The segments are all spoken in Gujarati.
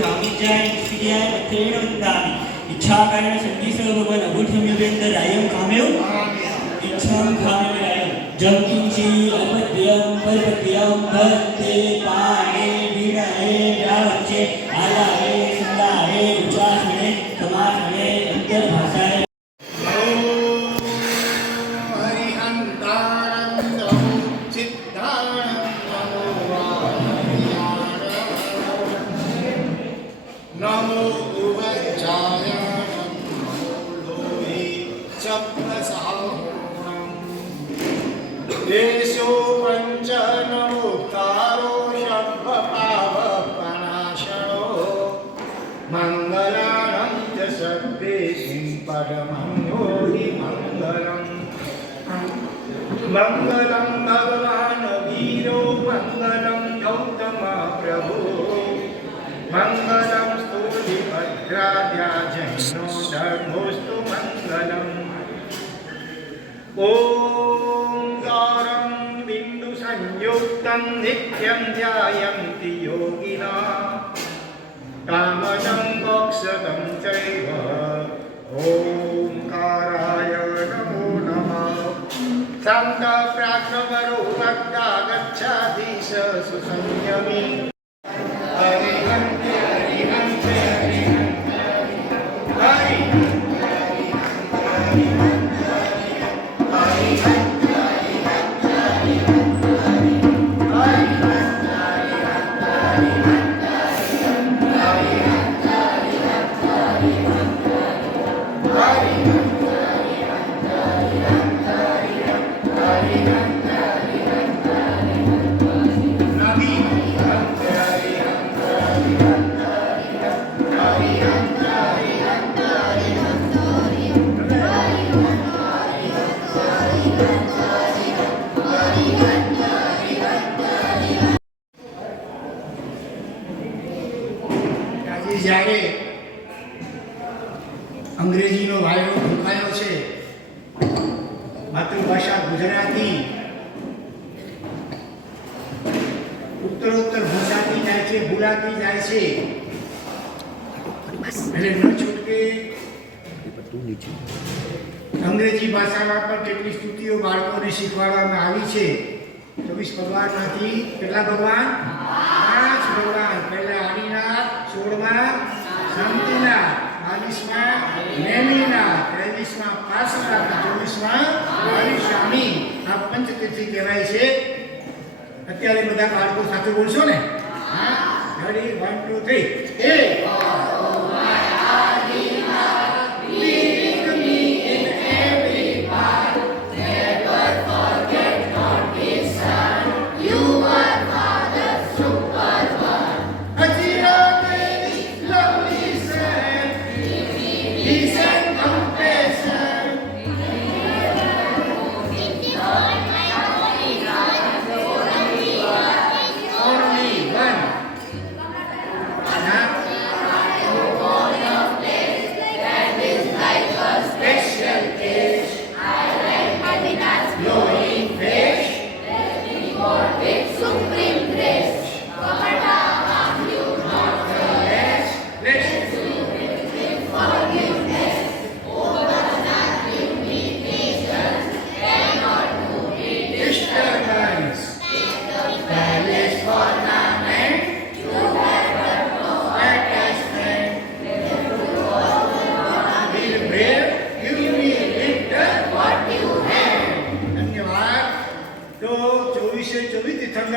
जामिजाय निष्क्रियाय मत्रेण वन्दामि इच्छाकारण संगीसह भगवान अगुठम्यवेन्दर आयं काम्यो इच्छां काम्यवरायं जं किंचि अपद्यं परपद्यं भक्ते पाणे विरहे रावचे आलाहे संदाहे उच्चासने समासने अंतर्भाषाय नमो उवज्जाय नमो लोहि चक्रसाहुणं देशो पञ्च नमोक्तारो शब्दपावपनाशनो मङ्गलानं च सर्वेषिं परमं योहि मङ्गलम् मङ्गलं भगवान् वीरो मङ्गलं गौतम प्रभु मङ्गलं भद्राद्याजनो धर्मोस्तु मङ्गलम् ओङ्कारं बिन्दुसंयुक्तं नित्यं ध्यायन्ति योगिना कामदं मोक्षदं चैव ओङ्काराय नमो नमः सन्तप्राक्ष्मरो भक्ता गच्छाधीश सुसंयमी જ્યારે અંગ્રેજીનો વાયરો ફૂંકાયો છે, માતૃભાષા ગુજરાતી ઉત્તરોત્તર ભૂસાતી જાય છે, ભૂલાતી જાય છે, એટલે ન છૂટકે અંગ્રેજી ભાષામાં પણ કેટલી સ્તુતિઓ બાળકોને શીખવાડવામાં આવી છે. 24 ભગવાનમાંથી કેટલા ભગવાન? 5 ભગવાન. પહેલા આદિનાથ, 16માં શાંતિનાથ, 22માં નેમિનાથ, 23માં પાર્શ્વનાથ, 24માં હરિસ્વામી. આ પંચતીર્થી કહેવાય છે. અત્યારે બધા બાળકો સાથે બોલશો ને? હા, રેડી? 1 2 3 એ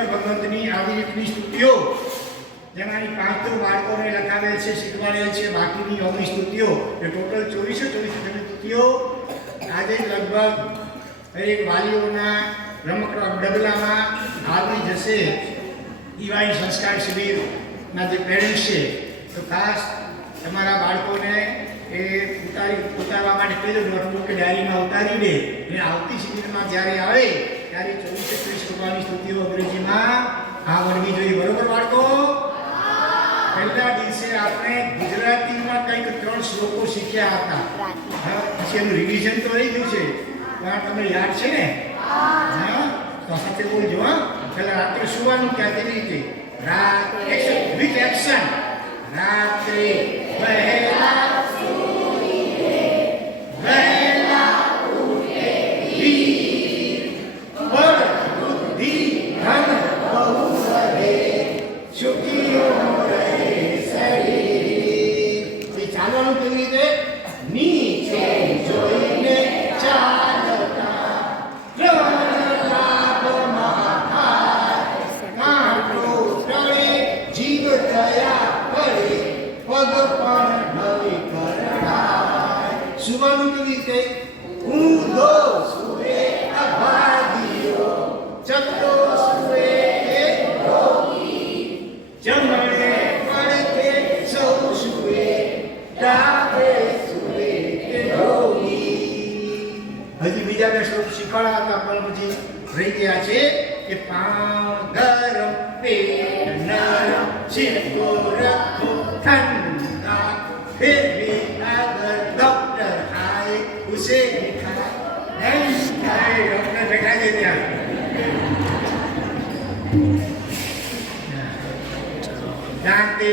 ભગવંતની આવી રીતની સ્તુતિઓ જેમાંની 5 તો બાળકોને લખાવેલ છે, શીખવાડેલ છે, બાકીની 19 સ્તુતિઓ એ ટોટલ 24 સ્તુતિઓ આજે લગભગ દરેક વાલીઓના રમકડા ડબલામાં આવી જશે. દિવાળી સંસ્કાર શિબિરના જે પેરેન્ટ્સ છે તો ખાસ તમારા બાળકોને એ ઉતારવા માટે કહેજો, નોટબુક કે ડાયરીમાં ઉતારી દે. અને આવતી શિબિરમાં જ્યારે આવે ત્યારે 24 ભગવાનની સ્તુતિઓ અંગ્રેજીમાં આવડવી જોઈએ. બરોબર બાળકો? પહેલા દિવસે આપણે ગુજરાતીમાં કંઈક 3 શ્લોકો શીખ્યા હતા. પછી એનું રિવિઝન તો રહી ગયું છે, પણ તમને યાદ છે ને? હા, તો સાથે બોલજો. હા, પહેલા રાત્રે સુવાનું ક્યાં કેવી રીતે? રાત એક્શન વિથ એક્શન. રાત્રે વહેલા વહેલા ઉઠે વીર, બળ બુદ્ધિ ધન બહુ વધે, સુખીઓ રહે શરીર. એ ચાલવાનું કેવી રીતે? નીચે જોઈને ચાલતા ત્રણ લાભ મહાકાય, કાંટો ટળે જીવ દયા કરે, પગ પણ નવી કરડાય. સુવાનું કેવી રીતે? ઊંધો સુવે અભાગીઓ, ચકડો સુવે એક રોગી, જમણે પડકે સૌ સુવે, ડાબે સુવે કે રોગી. હજી બીજા બે શ્લોક શીખવાડવા હતા પણ પછી રહી ગયા છે કે પાંગરમ પેટ નરમ ચિત્તો રખો ઠંડા, ફિર ભી અગર ડોક્ટર આए उसे दिखा नहीं आए. डॉक्टर बैठा છે ત્યાં. દાંતે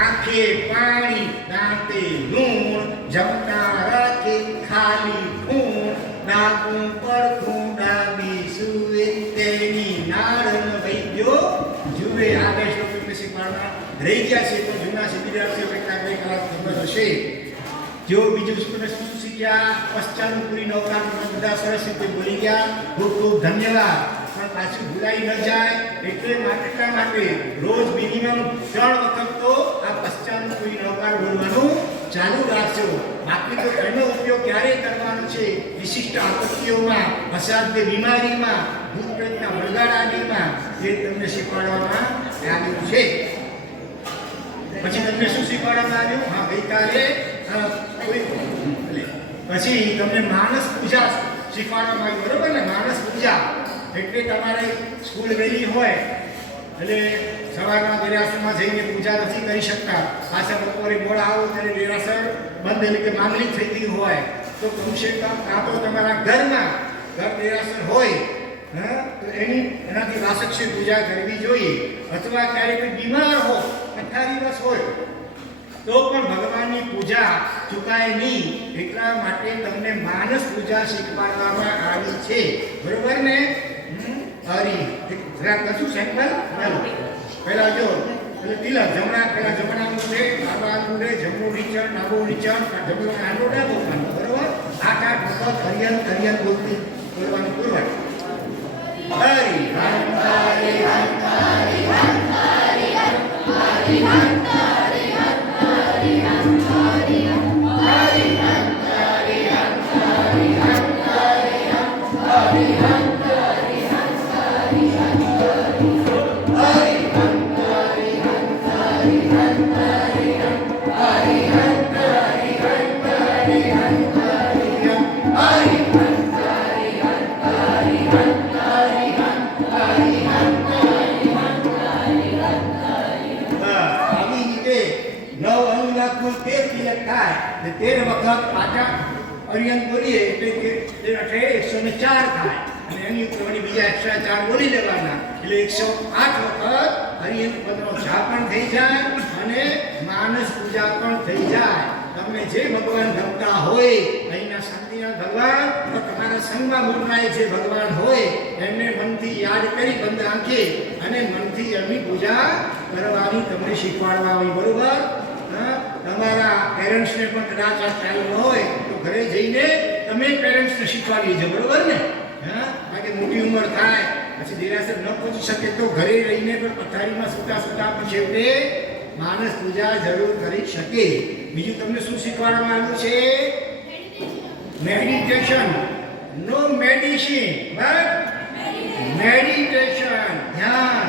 આંખે પાણી, દાંતે લૂણ, જમતા રાખે ખાલી ખૂણ, ડાબું પડખું ડાબી સુવે, તેની નાળન વૈદ્યો જુએ. આ બે શ્લોક શીખવાડવા રહી ગયા છે તો જૂના શિબિરાર્થીઓ કરતા કંઈ કલાક ખબર હશે. જો બીજું શું શીખ્યા? પશ્ચાનુપુરી નૌકા બધા સરસ રીતે બોલી ગયા. ખૂબ ખૂબ ધન્યવાદ. પણ પાછું ભૂલાઈ ન જાય એટલે માટે રોજ મિનિમમ 3 વખત તો આ પશ્ચાનુપુરી નૌકા બોલવાનું ચાલુ રાખજો. બાકી તો એનો ઉપયોગ ક્યારે કરવાનો છે? વિશિષ્ટ આપત્તિઓમાં, અસાધ્ય બીમારીમાં, ભૂત પ્રેતના વળગાડ આદિમાં જે તમને શીખવાડવામાં આવ્યું છે. પછી તમને શું શીખવાડવામાં આવ્યું? હા, ગઈકાલે પછી તમને માનસ પૂજા શીખવાડવામાં આવી, બરોબર ને? માનસ પૂજા એટલે તમારે સ્કૂલ વહેલી હોય એટલે સવારમાં દેરાસરમાં જઈને પૂજા નથી કરી શકતા, પાછા બપોરે મોડા આવો ત્યારે દેરાસર બંધ એટલે કે માંગલિક થઈ ગઈ હોય તો કમસે કમ કાં તો તમારા ઘરમાં ઘર દેરાસર હોય તો એનાથી વાસક્ષી પૂજા કરવી જોઈએ. અથવા ક્યારેક બીમાર હો, 18 દિવસ હોય તો પણ ભગવાનની પૂજા ચૂકાય નહીં. એટલા માટે તમને માનસ પૂજા શીખવાડવામાં આવી છે, બરોબર ને? હરી જરા કશું સેમ્પલ ચાલો પહેલા જો તિલક જમણા પહેલા જમણા મુંડે, ડાબા મુંડે, જમણું નીચણ, ડાબું નીચણ, જમણું આંડો ડાબો કાંડો, બરોબર? 8 વખત હરિયન બોલતી બોલવાનું પૂર્વજ. હરી હંકારી હંકારી હંકારી હંકારી હંકારી હંકારી હંકારી હંકારી હંકારી હંકારી હંકારી હંકારી તેર વખત પાછા અરિયન બોલીએ એટલે 104 થાય અને એની ઉપર વળી બીજા એક્સ્ટ્રા 4 બોલી લેવાના એટલે 108 વખત હરિયન પદનો જાપ પણ થઈ જાય અને માનસ પૂજા પણ થઈ જાય. તમને જે ભગવાન ગમતા હોય, અહીંના શાંતિના ભગવાન તો તમારા સંગમાં મૂળનાય જે ભગવાન હોય એમને મનથી યાદ કરી બંધ આંખે અને મનથી એમની પૂજા કરવાની તમને શીખવાડવા આવી, બરોબર? તમારા પેરેન્ટ્સને પણ કદાચ આ ખ્યાલ ન હોય તો ઘરે જઈને તમે પેરેન્ટ્સને શીખવાડી દેજો, બરોબર ને? કારણ કે મોટી ઉંમર થાય પછી દેરાસર ન પહોંચી શકે તો ઘરે રહીને પણ પથારીમાં સૂતા પણ છેવટે માનસ પૂજા જરૂર કરી શકે. બીજું તમને શું શીખવાડવામાં આવ્યું છે? Meditation. No medicine but meditation, ધ્યાન.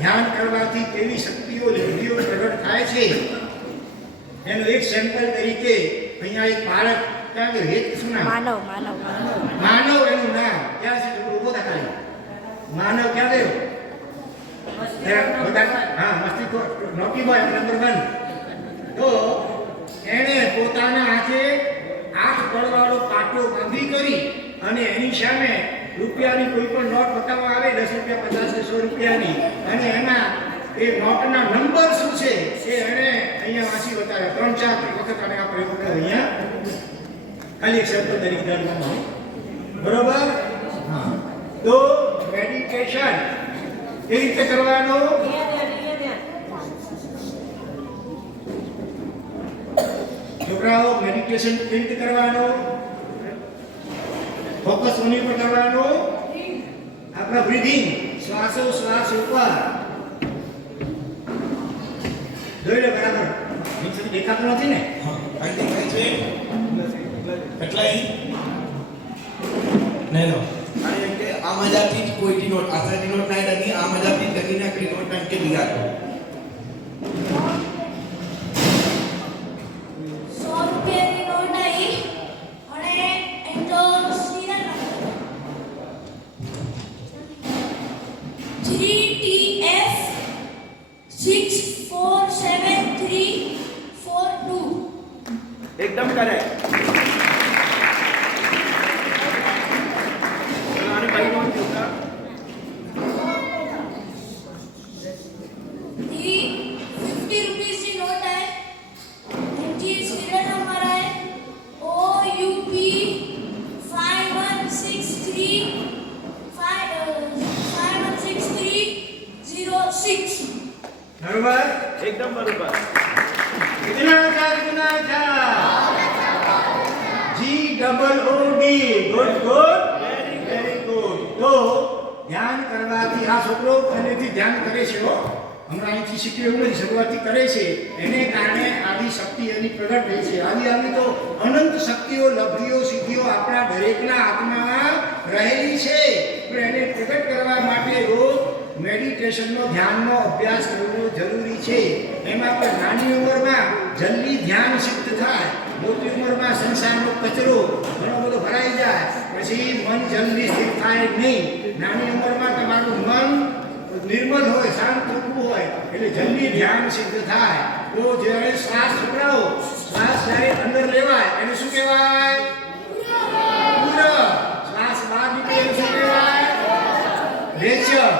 ધ્યાન કરવાથી કેવી શક્તિઓ સિદ્ધિઓ પ્રગટ થાય છે એનું એક સેમ્પલ તરીકે અહીંયા એક બાળક ક્યાં ગયો? હેત શું નામ? માનવ એનું નામ. ક્યાં છે? ઉભો થાય. માનવ ક્યાં ગયો? હા, મસ્તી નોકી બોય નંબર 1. તો એણે પોતાના હાથે 8 પડવાળો પાટો બાંધી કરી અને એની સામે રૂપિયાની કોઈ પણ નોટ બતાવવા આવે, 10 રૂપિયા, 50, 100 રૂપિયાની, અને એમાં એ નોટના નંબર શું છે એ એને અહીંયા વાંચી બતાવ્યા. 3-4 વખત આને આપણે અહીંયા ખાલી એક શબ્દ તરીકે દર્શાવવાનો. બરોબર? હા. તો મેડિટેશન કેવી રીતે કરવાનો? છોકરાઓ મેડિટેશન કેવી રીતે કરવાનો? ફોકસ ઓની પર કરવાનો. આપણા બ્રીથિંગ શ્વાસોશ્વાસ ઉપર જોઈ લે બરાબર. નીચે દેખાતું નથી ને? આ દેખાય છે કેટલા નેનો અને કે આ મજાથી જ કોઈની નોટ આસાની નોટ નહીં લગી આ મજાથી લગીને આખરી નોટ નાખ કે દિયા को 100 રૂપિયાની નોટ આવી અને એ તો સીધા 3TF 647342 एकदम करेक्ट आने कई नोट होगा ये 50 रुपीस की नोट है इनकी सीरियल नंबर है OUP 516306 બરોબર? एकदम बराबर कितना था? GOOD. Good good very good. તો ધ્યાન કરવાથી આ છોકરો પહેલેથી ધ્યાન કરે છે હો. હમણાં અહીંથી શીખ્યું એવું નથી, શરૂઆતથી કરે છે. એને કારણે આવી શક્તિ એની પ્રગટ થઈ છે. આવી તો અનંત શક્તિઓ, લબ્ધિઓ, સિદ્ધિઓ આપણા દરેકના આત્મામાં રહેલી છે. પણ એને પ્રગટ કરવા માટે રોજ મેડિટેશનનો ધ્યાનનો અભ્યાસ કરવો જરૂરી છે. એમાં પણ નાની ઉંમરમાં જલ્દી ધ્યાન સિદ્ધ થાય. મોટી ઉંમરમાં સંસારનો કચરો ઘણો બધો ભરાઈ જાય પછી મન જલ્દી સ્થિર થાય નહીં. નાની ઉંમરમાં તમારું મન નિર્મલ હોય, શાંત થતું હોય એટલે જલ્દી ધ્યાન સિદ્ધ થાય. તો જ્યારે શ્વાસ છોકરાઓ શ્વાસ જ્યારે અંદર લેવાય એને શું કહેવાય? પૂર. શ્વાસ બહાર નીકળે એને શું કહેવાય? રેચર.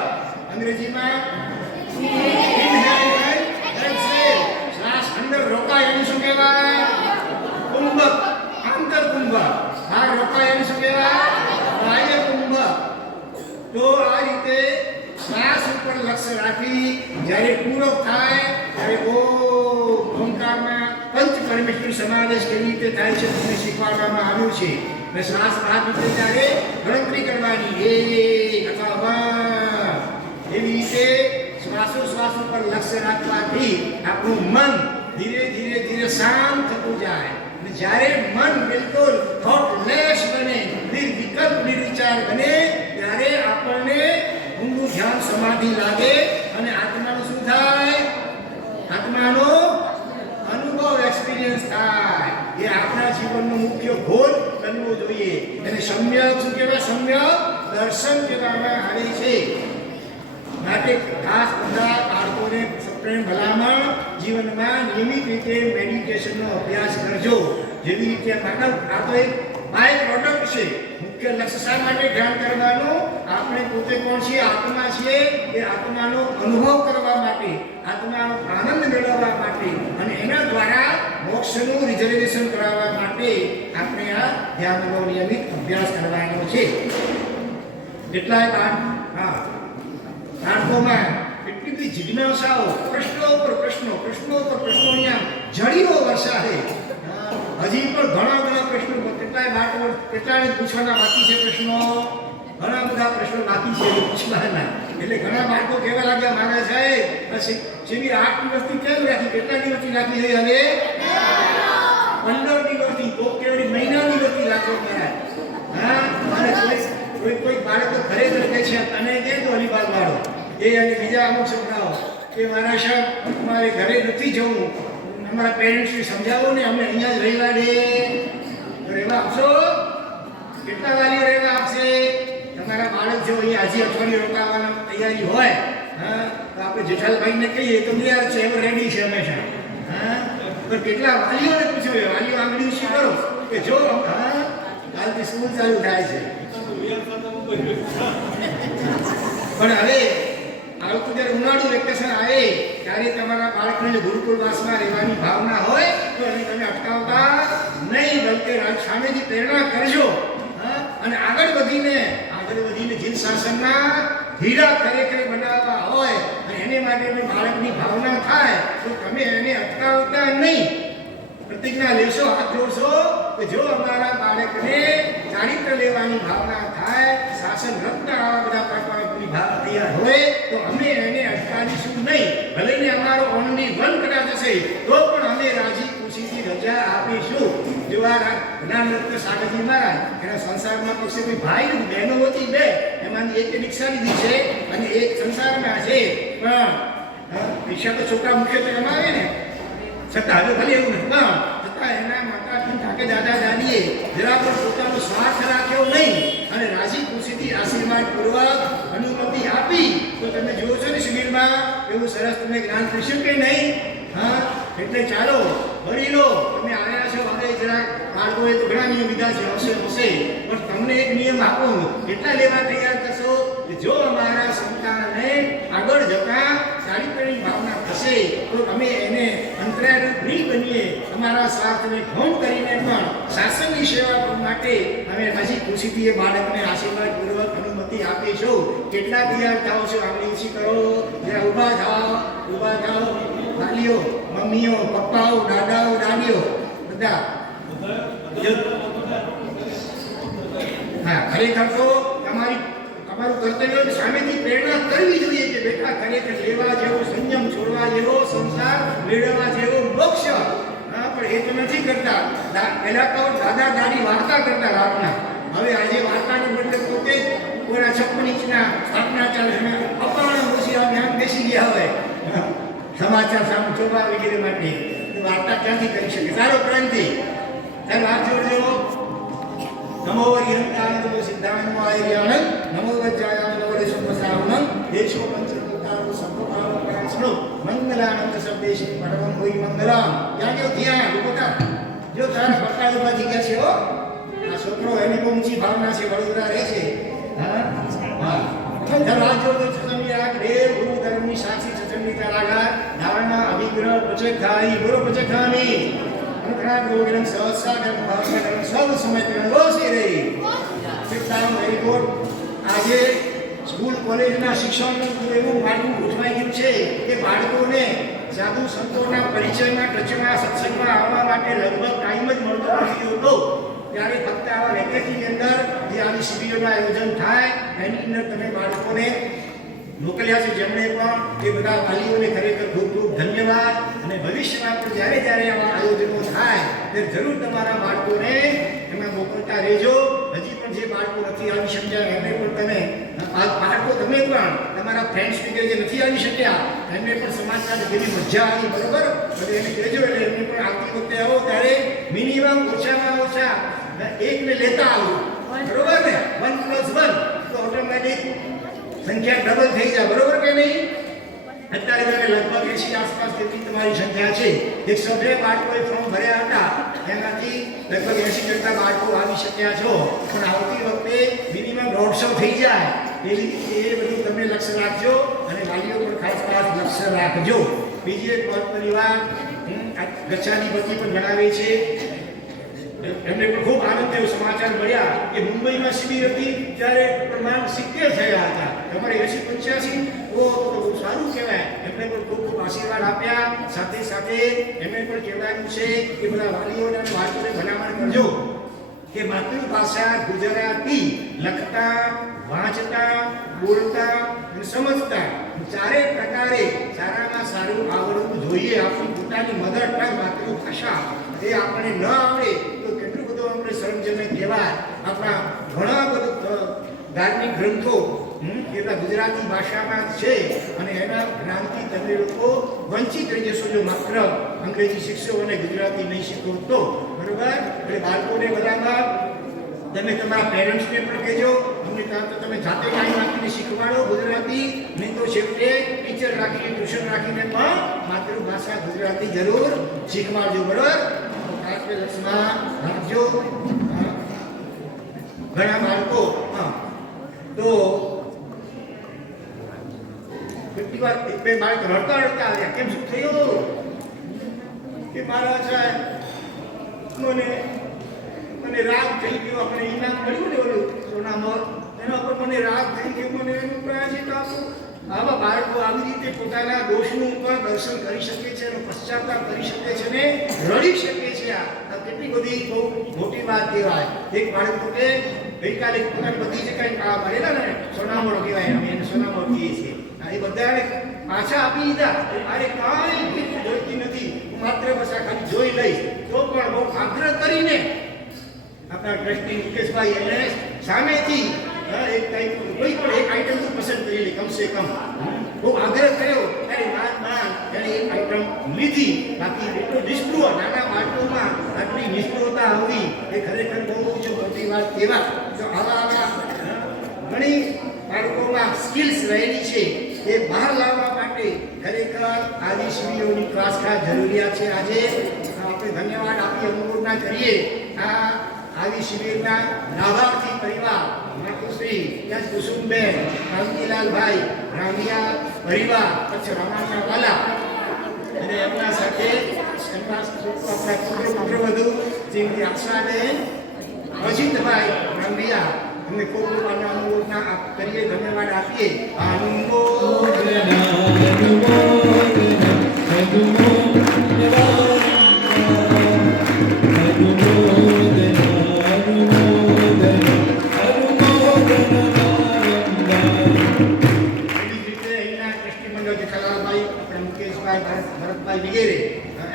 અંગ્રેજીમાં ઇન્હેલ, એક્સહેલ. શ્વાસ અંદર રોકાય એને શું કહેવાય? કુંભક. આંતરકુંભક. બહાર રોકાય એને શું કહેવાય? બાહ્ય કુંભક. તો આ રીતે શ્વાસ ઉપર લક્ષ્ય રાખી જ્યારે પૂરક થાય ત્યારે ઓમકારમાં પંચ પરમેશ્વર સમાવેશ કેવી રીતે થાય છે તમને શીખવાડવામાં આવ્યું છે. અને શ્વાસ બહાર નીકળે ત્યારે ગણતરી કરવાની 1 અથવા 1. એવી રીતે શ્વાસોશ્વાસ ઉપર લક્ષ્ય રાખવાથી આપણું મન ધીરે ધીરે શાંત થતું જાય. અને જ્યારે મન બિલકુલ થોટલેસ બને, નિર્વિકલ્પ નિર્વિચાર બને ત્યારે આપણને ઊંડું ધ્યાન સમાધિ લાગે અને આત્માનું શું થાય? આત્માનો અનુભવ એક્સપિરિયન્સ થાય. એ આપણા જીવનનો મુખ્ય ગોલ બનવો જોઈએ. એને સમ્યક શું કહેવાય? સમ્યક દર્શન કહેવામાં આવે છે. માટે ખાસ બધા બાળકોને સપ્રેમ ભલામણ જીવનમાં નિયમિત રીતે મેડિટેશનનો અભ્યાસ કરજો. જેવી રીતે માનવ આ તો એક બાય પ્રોડક્ટ છે. મુખ્ય લક્ષ્ય શા માટે ધ્યાન કરવાનું? આપણે પોતે કોણ છીએ? આત્મા છીએ. એ આત્માનો અનુભવ કરવા માટે, આત્માનો આનંદ મેળવવા માટે અને એના દ્વારા મોક્ષનું રિઝર્વેશન કરાવવા માટે આપણે આ ધ્યાનનો નિયમિત અભ્યાસ કરવાનો છે. કેટલાય બાળકોમાં એટલી બધી જિજ્ઞાસાઓ, પ્રશ્નો ઉપર પ્રશ્નોની આમ જડીઓ વરસાવે. હજી પણ ઘણા પ્રશ્નો કેટલાય બાળકો કેટલાને પૂછવાના બાકી છે. પ્રશ્નો ઘણા બધા પ્રશ્નો બાકી છે પૂછવાના. એટલે ઘણા બાળકો કહેવા લાગ્યા મારા સાહેબ જેવી 8 દિવસથી કેમ રાખી? કેટલા દિવસથી રાખી છે? હવે 15 દિવસથી. કોક કેવડી મહિનાની દિવસથી રાખો ત્યારે. હા, અને કોઈ બાળક તો ખરેખર કહે છે અને દે તો અલીબાગ વાળો એ અને બીજા અમુક છોકરાઓ કે મારા સાહેબ મારે ઘરે નથી જવું, અમારા પેરેન્ટ્સને સમજાવો ને, અમને અહીંયા જ રહેવા દે. રહેવા આપશો? કેટલા વાલીઓ રહેવા આપશે? તમારા બાળક જો અહીંયા હજી અઠવાડિયું રોકાવાની તૈયારી હોય હા તો આપણે જેઠાલભાઈને કહીએ તો તૈયાર છે, એમ રેડી છે હંમેશા. હા, પણ કેટલા વાલીઓને પૂછો, વાલીઓ આંગળી શું કરો કે જો હા કાલથી સ્કૂલ ચાલુ થાય છે. પણ હવે આવતું જ્યારે ઉનાળુ વેકેશન આવે ત્યારે તમારા બાળકને ગુરુકુળવાસમાં રહેવાની ભાવના હોય તો એને તમે અટકાવતા નહીં, બલકે સામેથી પ્રેરણા કરજો. હા, અને આગળ વધીને જીન શાસનના હીરા ખરેખર બનાવવા હોય અને એને માટે બાળકની ભાવના થાય તો તમે એને અટકાવતા નહીં. પ્રતિજ્ઞા લેશો, હાથ જોડશો કે જો અમારા બાળકને ચારિત્ર લેવાની ભાવના થાય, શાસન રત્ન આવા બધા પાકવાની ભાવ તૈયાર હોય તો અમે એને અટકાવીશું નહીં. ભલે ને અમારો ઓનલી વન કદાચ હશે તો પણ અમે રાજી ખુશીથી રજા આપીશું. જો આ જ્ઞાનરત્ન સાગરજી મહારાજ એના સંસારમાં પક્ષે કોઈ ભાઈ નથી, બહેનો હતી બે, એમાંથી એક રિક્ષા લીધી છે અને એક સંસારમાં છે. પણ રિક્ષા તો છોકરા મુખ્યત્વે કમાવે ને, છતાં હવે ભલે એવું નથી, છતાં એના માતા પિતા કે દાદા દાદીએ જરા પણ પોતાનો સ્વાર્થ રાખ્યો નહીં અને રાજી ખુશીથી આશીર્વાદપૂર્વક અનુમતિ આપી. તો તમે જુઓ છો ને શિબિરમાં એવું સરસ તમે જ્ઞાન થશે કે નહીં? હા, એટલે ચાલો વડીલો તમે આવ્યા છો, હવે જરા બાળકોએ તો ઘણા નિયમ લીધા છે, હશે પણ તમને એક નિયમ આપો, કેટલા લેવા તૈયાર થશો કે જો અમારા સંતાનને આગળ જતા ચારિત્ર્યની ભાવના થશે તો અમે એને અંતરાયરૂપ નહીં બનીએ, અમારા સ્વાર્થને ભંગ કરીને પણ શાસનની સેવા માટે અમે રાજી ખુશીથી એ બાળકને આશીર્વાદપૂર્વક અનુમતિ આપીશું. કેટલા તૈયાર થાઓ છો? આંગળી ઊંચી કરો, જરા ઊભા થાઓ, વાલીઓ, મમ્મીઓ, પપ્પાઓ, દાદાઓ, દાદીઓ બધા. હા, ખરેખર તો તમારું કર્તવ્ય સામેથી પ્રેરણા કરવી જોઈએ કે બેટા ખરેખર લેવા જેવો સંયમ, છોડવા જેવો સંસાર, મેળવવા જેવો મોક્ષ. હા, પણ એ તો નથી કરતા. પહેલા તો દાદા દાદી વાર્તા કરતા રાતના, હવે આજે વાર્તાને બદલે પોતે કોઈના 56 ઇંચના સ્થાપનાચાર્ય અપાણ ઓછી ધ્યાન બેસી ગયા હોય સમાચાર સામે જોવા વગેરે માટે, વાર્તા ક્યાંથી કરી શકે? સારો પ્રેમથી ત્યારે વાત જોડજો. નમો હરિહંતાનંદો સિદ્ધાનમો આયર્યાણં નમો વજ્જાયાનંદ વડે સુપસાવનં દેશો પંચકૃતારો સર્વભાવપરાસણો મંગલાનંદ શબ્દેશી પરમં હોય મંગલામ. ત્યાં જો ધ્યાન ઉભોતા જો તારા પપ્પા ઉભા થઈ ગયા છે હો, આ છોકરો એની બહુ ઊંચી ભાવના છે, વડોદરા રહે છે. હા, વાત જોડજો. ચચમિયા દેવ ગુરુ ધર્મની સાક્ષી ચચમિતા રાગા ધારણા અભિગ્રહ પ્રચેખાઈ ગુરુ પ્રચેખામી અંતરા ગોવિંદ સહસ્રાગમ ભાવનગર સૌ સમય ગણોસી રહી. સિદ્ધાંત વેરી ગુડ. આજે સ્કૂલ કોલેજના શિક્ષણનું એવું માળખું ગોઠવાઈ ગયું છે કે બાળકોને સાધુ સંતોના પરિચયમાં, ટચમાં, સત્સંગમાં આવવા માટે લગભગ ટાઈમ જ મળતો નથી હોતો. ત્યારે ફક્ત આવા વેકેશનની અંદર જે આવી શિબિરોના આયોજન થાય એની અંદર તમે બાળકોને મોકલ્યા છે, જેમણે પણ એ બધા વાલીઓને ખરેખર ખૂબ ખૂબ ધન્યવાદ. અને ભવિષ્યમાં પણ જ્યારે આવા આયોજનો થાય ત્યારે જરૂર તમારા બાળકોને એમાં મોકલતા રહેજો. હજી પણ જે બાળકો નથી આવી શક્યા એમને પણ તમે બાળકો તમે પણ તમારા ફ્રેન્ડ્સ વગેરે જે નથી આવી શક્યા એમને પણ સમાજમાં જેવી મજા આવી, બરોબર, એટલે એને કહેજો. એટલે એમને પણ આવતી વખતે આવો ત્યારે મિનિમમ ઓછામાં ઓછા એકને લેતા આવો, બરોબર ને? 1 + 1 તો ઓટોમેટિક સંખ્યા ડબલ થઈ જાય, બરોબર કે નહીં? અત્યારે તમે લગભગ 80 આસપાસ જેટલી તમારી સંખ્યા છે. 102 બાળકોએ ફોર્મ ભર્યા હતા, એમાંથી લગભગ 80% બાળકો આવી શક્યા છો. પણ આવતી વખતે મિનિમમ 150 થઈ જાય એવી રીતે એ બધું તમે લક્ષ્ય રાખજો અને વાલીઓ પણ ખાસ લક્ષ્ય રાખજો. બીજી એક મહત્વની વાત ગચ્છાની બધી પણ જણાવે છે, એમને પણ ખૂબ આનંદ થયો. સમાચાર મળ્યા કે મુંબઈમાં શિબિર હતી ત્યારે પ્રમાણ 70 થયા હતા, તમારે 80-85 તો બહુ સારું કહેવાય. એમને પણ ખૂબ ખૂબ આશીર્વાદ આપ્યા. સાથે સાથે એમને પણ કહેવાયું છે કે બધા વાલીઓને અને બાળકોને ભલામણ કરજો કે માતૃભાષા ગુજરાતી લખતા, વાંચતા, બોલતા અને સમજતા ચારે પ્રકારે સારામાં સારું આવડવું જોઈએ. આપણી પોતાની મધર ટંગ માતૃભાષા એ આપણે ન આવડે તો કેટલું બધું આપણે શરમજનક કહેવાય. આપણા ઘણા બધા ધાર્મિક ગ્રંથો એ ગુજરાતી ભાષામાં છે અને એના જ્ઞાનથી તમે લોકો વંચિત રહી જશો જો માત્ર અંગ્રેજી શીખશો અને ગુજરાતી નહીં શીખો તો, બરોબર? એટલે બાળકોને બધામાં તમે તમારા પેરેન્ટ્સને પણ કહેજો, અમને કાં તો તમે જાતે ટાઈમ રાખીને શીખવાડો ગુજરાતી, નહીં તો છેવટે ટીચર રાખીને, ટ્યુશન રાખીને પણ માતૃભાષા ગુજરાતી જરૂર શીખવાડજો, બરોબર? ખાસ લક્ષમાં રાખજો. ઘણા બાળકો તો થોડી વાર એક બે બાળક રડતા રડતા આવ્યા, કેમ શું થયું? કે મારા સાહેબ મને રાગ થઈ ગયો, આપણે ઇનામ મળ્યું ને ઓલું સોનામોર, એના પર મને રાગ થઈ ગયો, મને એનું પ્રાયશ્ચિત આપો. આવા બાળકો આવી રીતે પોતાના દોષનું પણ દર્શન કરી શકે છે અને પશ્ચાતાપ કરી શકે છે ને રડી શકે છે. આ કેટલી બધી બહુ મોટી વાત કહેવાય. એક બાળક તો કે ગઈકાલે પોતાની બધી જે કંઈ આ ભરેલા ને સોનામોર કહેવાય, અમે એને સોનામોર કહીએ છીએ, એ બધાને પાછા આપી દીધા. અરે કાંઈ ભીખ જોઈતી નથી, હું માત્ર બસ આ ખાલી જોઈ લઈશ. તો પણ બહુ આગ્રહ કરીને આપણા ટ્રસ્ટી મુકેશભાઈ એને સામેથી કોઈ પણ એક આઈટમ તો પસંદ કરી લે, કમસે કમ બહુ આગ્રહ કર્યો ત્યારે એને એક આઈટમ લીધી. બાકી એટલો નિષ્ઠુર નાના બાળકોમાં આટલી નિષ્ઠુરતા આવવી એ ખરેખર બહુ જ મોટી વાત કહેવાય. તો આવા ઘણી બાળકોમાં સ્કિલ્સ રહેલી છે, એ બહાર લાવવા માટે ખરેખર આવી શિબિરોની ખાસ જરૂરિયાત છે. આજે આપણે ધન્યવાદ આપી અનુમોદના કરીએ આ આવી શિબિરના લાભાર્થી પરિવાર માતુશ્રી એસ કુસુમબેન, કાંતિલાલભાઈ, રામિયા પરિવાર, પછી રામાના વાલા અને એમના સાથે એમના આપણા પુત્રવધુ શ્રીમતી આશાબેન, અજીતભાઈ રામિયા, અમને ખૂબ ખૂબ અનુમોદના કરીએ, ધન્યવાદ આપીએ. ભરતભાઈ વગેરે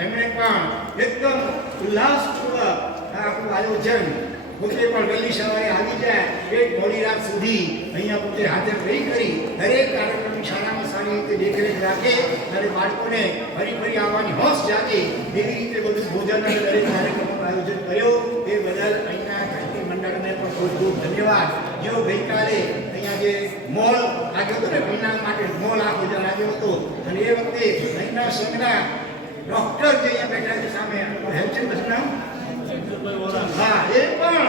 એમણે પણ એકદમ ઉલ્લાસપૂર્વક આખું આયોજન પોતે પણ વહેલી સવારે આવી જાય, એક મોડી રાત સુધી અહીંયા પોતે હાજર રહી કરી દરેક કાર્યક્રમની શાળામાં સારી રીતે દેખરેખ રાખે અને બાળકોને ફરી ફરી આવવાની હોશ જાગે એવી રીતે બધું ભોજન અને દરેક કાર્યક્રમનું આયોજન કર્યો. એ બદલ અહીંના ટ્રસ્ટી મંડળને પણ ખૂબ ખૂબ ધન્યવાદ. જો ગઈકાલે અહીંયા જે મોલ લાગ્યો હતો ને મહિના માટે મોલ આ ભોજન લાગ્યો હતો અને એ વખતે અહીંના સંઘના ડોક્ટર જે અહીંયા બેઠા છે સામે હેમચંદ બસના, હા, એ પણ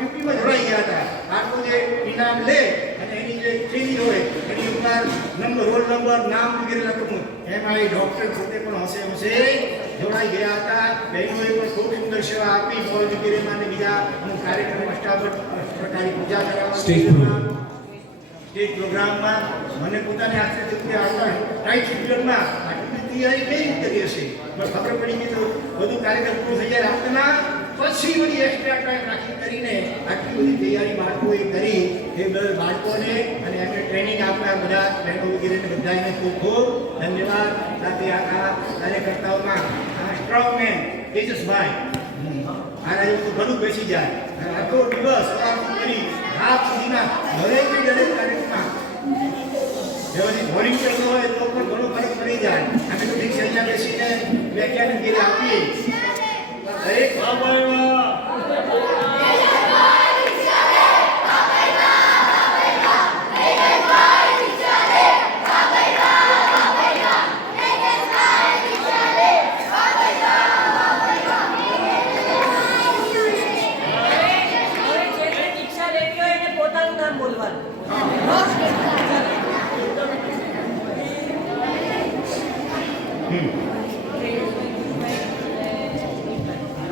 યુપીમાં જોડાઈ ગયા હતા. બાળકો જે ઇનામ લે અને એની જે થેલી હોય એની ઉપર નંબર, રોલ નંબર, નામ વગેરે લખવું, એમાં એ ડોક્ટર પોતે પણ હશે જોડાઈ ગયા હતા. બહેનોએ પણ ખૂબ સુંદર સેવા આપી. મોલ વગેરેમાં અને બીજા અમુક કાર્યક્રમ અષ્ટાવક્રની પૂજા કરાવવા સ્ટેજ પ્રોગ્રામમાં મને પોતાને આશ્ચર્ય થયું કે આટલા ટાઈટ શેડ્યુલમાં આટલી તૈયારી કઈ રીતે કરી હશે. મને ખબર પડી કે તો બધું કાર્યક્રમ પૂરું થઈ જાય રાતના પછી બધી એક્સ્ટ્રા ટાઈમ રાખી કરીને આટલી બધી તૈયારી બાળકોએ કરી. એ બધા બાળકોને અને એમને ટ્રેનિંગ આપનાર બધા બહેનો વગેરેને બધાને ખૂબ ખૂબ ધન્યવાદ. સાથે આ કાર્યકર્તાઓમાં સ્ટ્રોંગમેન તેજસભાઈ, આ તો ઘણું બેસી જાય આખો દિવસ સવારથી કરી રાત સુધીના દરેક કાર્યક્રમમાં વ્યવસ્થિત વોલિન્ટિયર હોય તો પણ ઘણો ફરક પડી જાય. અમે તો ઠીક છે અહીંયા બેસીને વ્યાખ્યાન ઘેરે આપીએ દરેક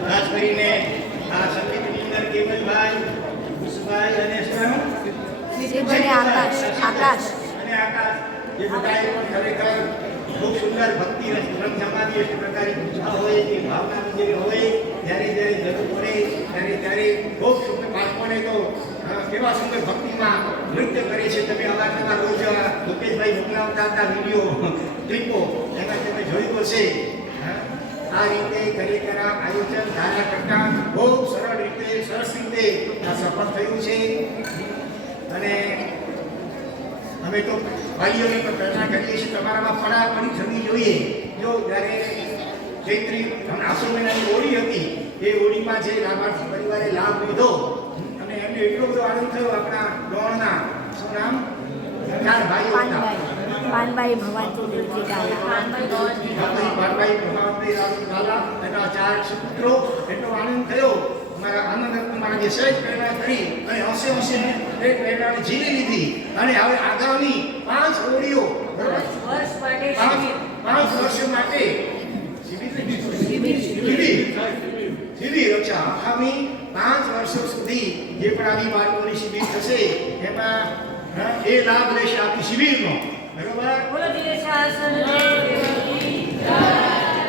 ખાસ કરીને આ સંગીતની અંદર કેવલભાઈ, કુશભાઈ અને આકાશ જે બધાએ પણ ખરેખર ખૂબ સુંદર ભક્તિ રસ સમાધિ એક પ્રકારની પૂજા હોય કે ભાવના વગેરે હોય જ્યારે જરૂર પડે ત્યારે ખૂબ સુંદર બાળકોને તો કેવા સુંદર ભક્તિમાં નૃત્ય કરે છે. તમે અવારનવાર રોજ મુકેશભાઈ મોકલાવતા હતા વિડીયો ક્લિપો, એમાં તમે જોયું હશે. આ રીતે ખરેખર આ આયોજન ધારા કરતા બહુ સરળ રીતે, સરસ રીતે આ સફળ થયું છે. અને અમે તો ભાઈઓને પણ પ્રેરણા કરીએ છીએ તમારામાં પડાપડી થવી જોઈએ. જો જ્યારે ચૈત્રી આસો મહિનાની હોળી હતી એ હોળીમાં જે લાભાર્થી પરિવારે લાભ લીધો અને એમને એટલો બધો આનંદ થયો. આપણા ડોણના શું નામ, ચાર ભાઈઓ હતા, પાનભાઈ ભવાજી દેવજી પાનભાઈ ભવાજી ગાલા એના ચાર પુત્રો, એટલો આનંદ થયો અમારા આનંદમાં જે સહેજ પ્રેરણા કરી અને હસે હસે એ પ્રેરણાને ઝીલી લીધી અને હવે આગામી 5 ઓળીઓ બરાબર 5 વર્ષ માટે શિબિર અચ્છા આગામી 5 વર્ષો સુધી જે પણ આવી બાળકોની શિબિર થશે એમાં એ લાભ લેશે આપણી શિબિરનો બરાબર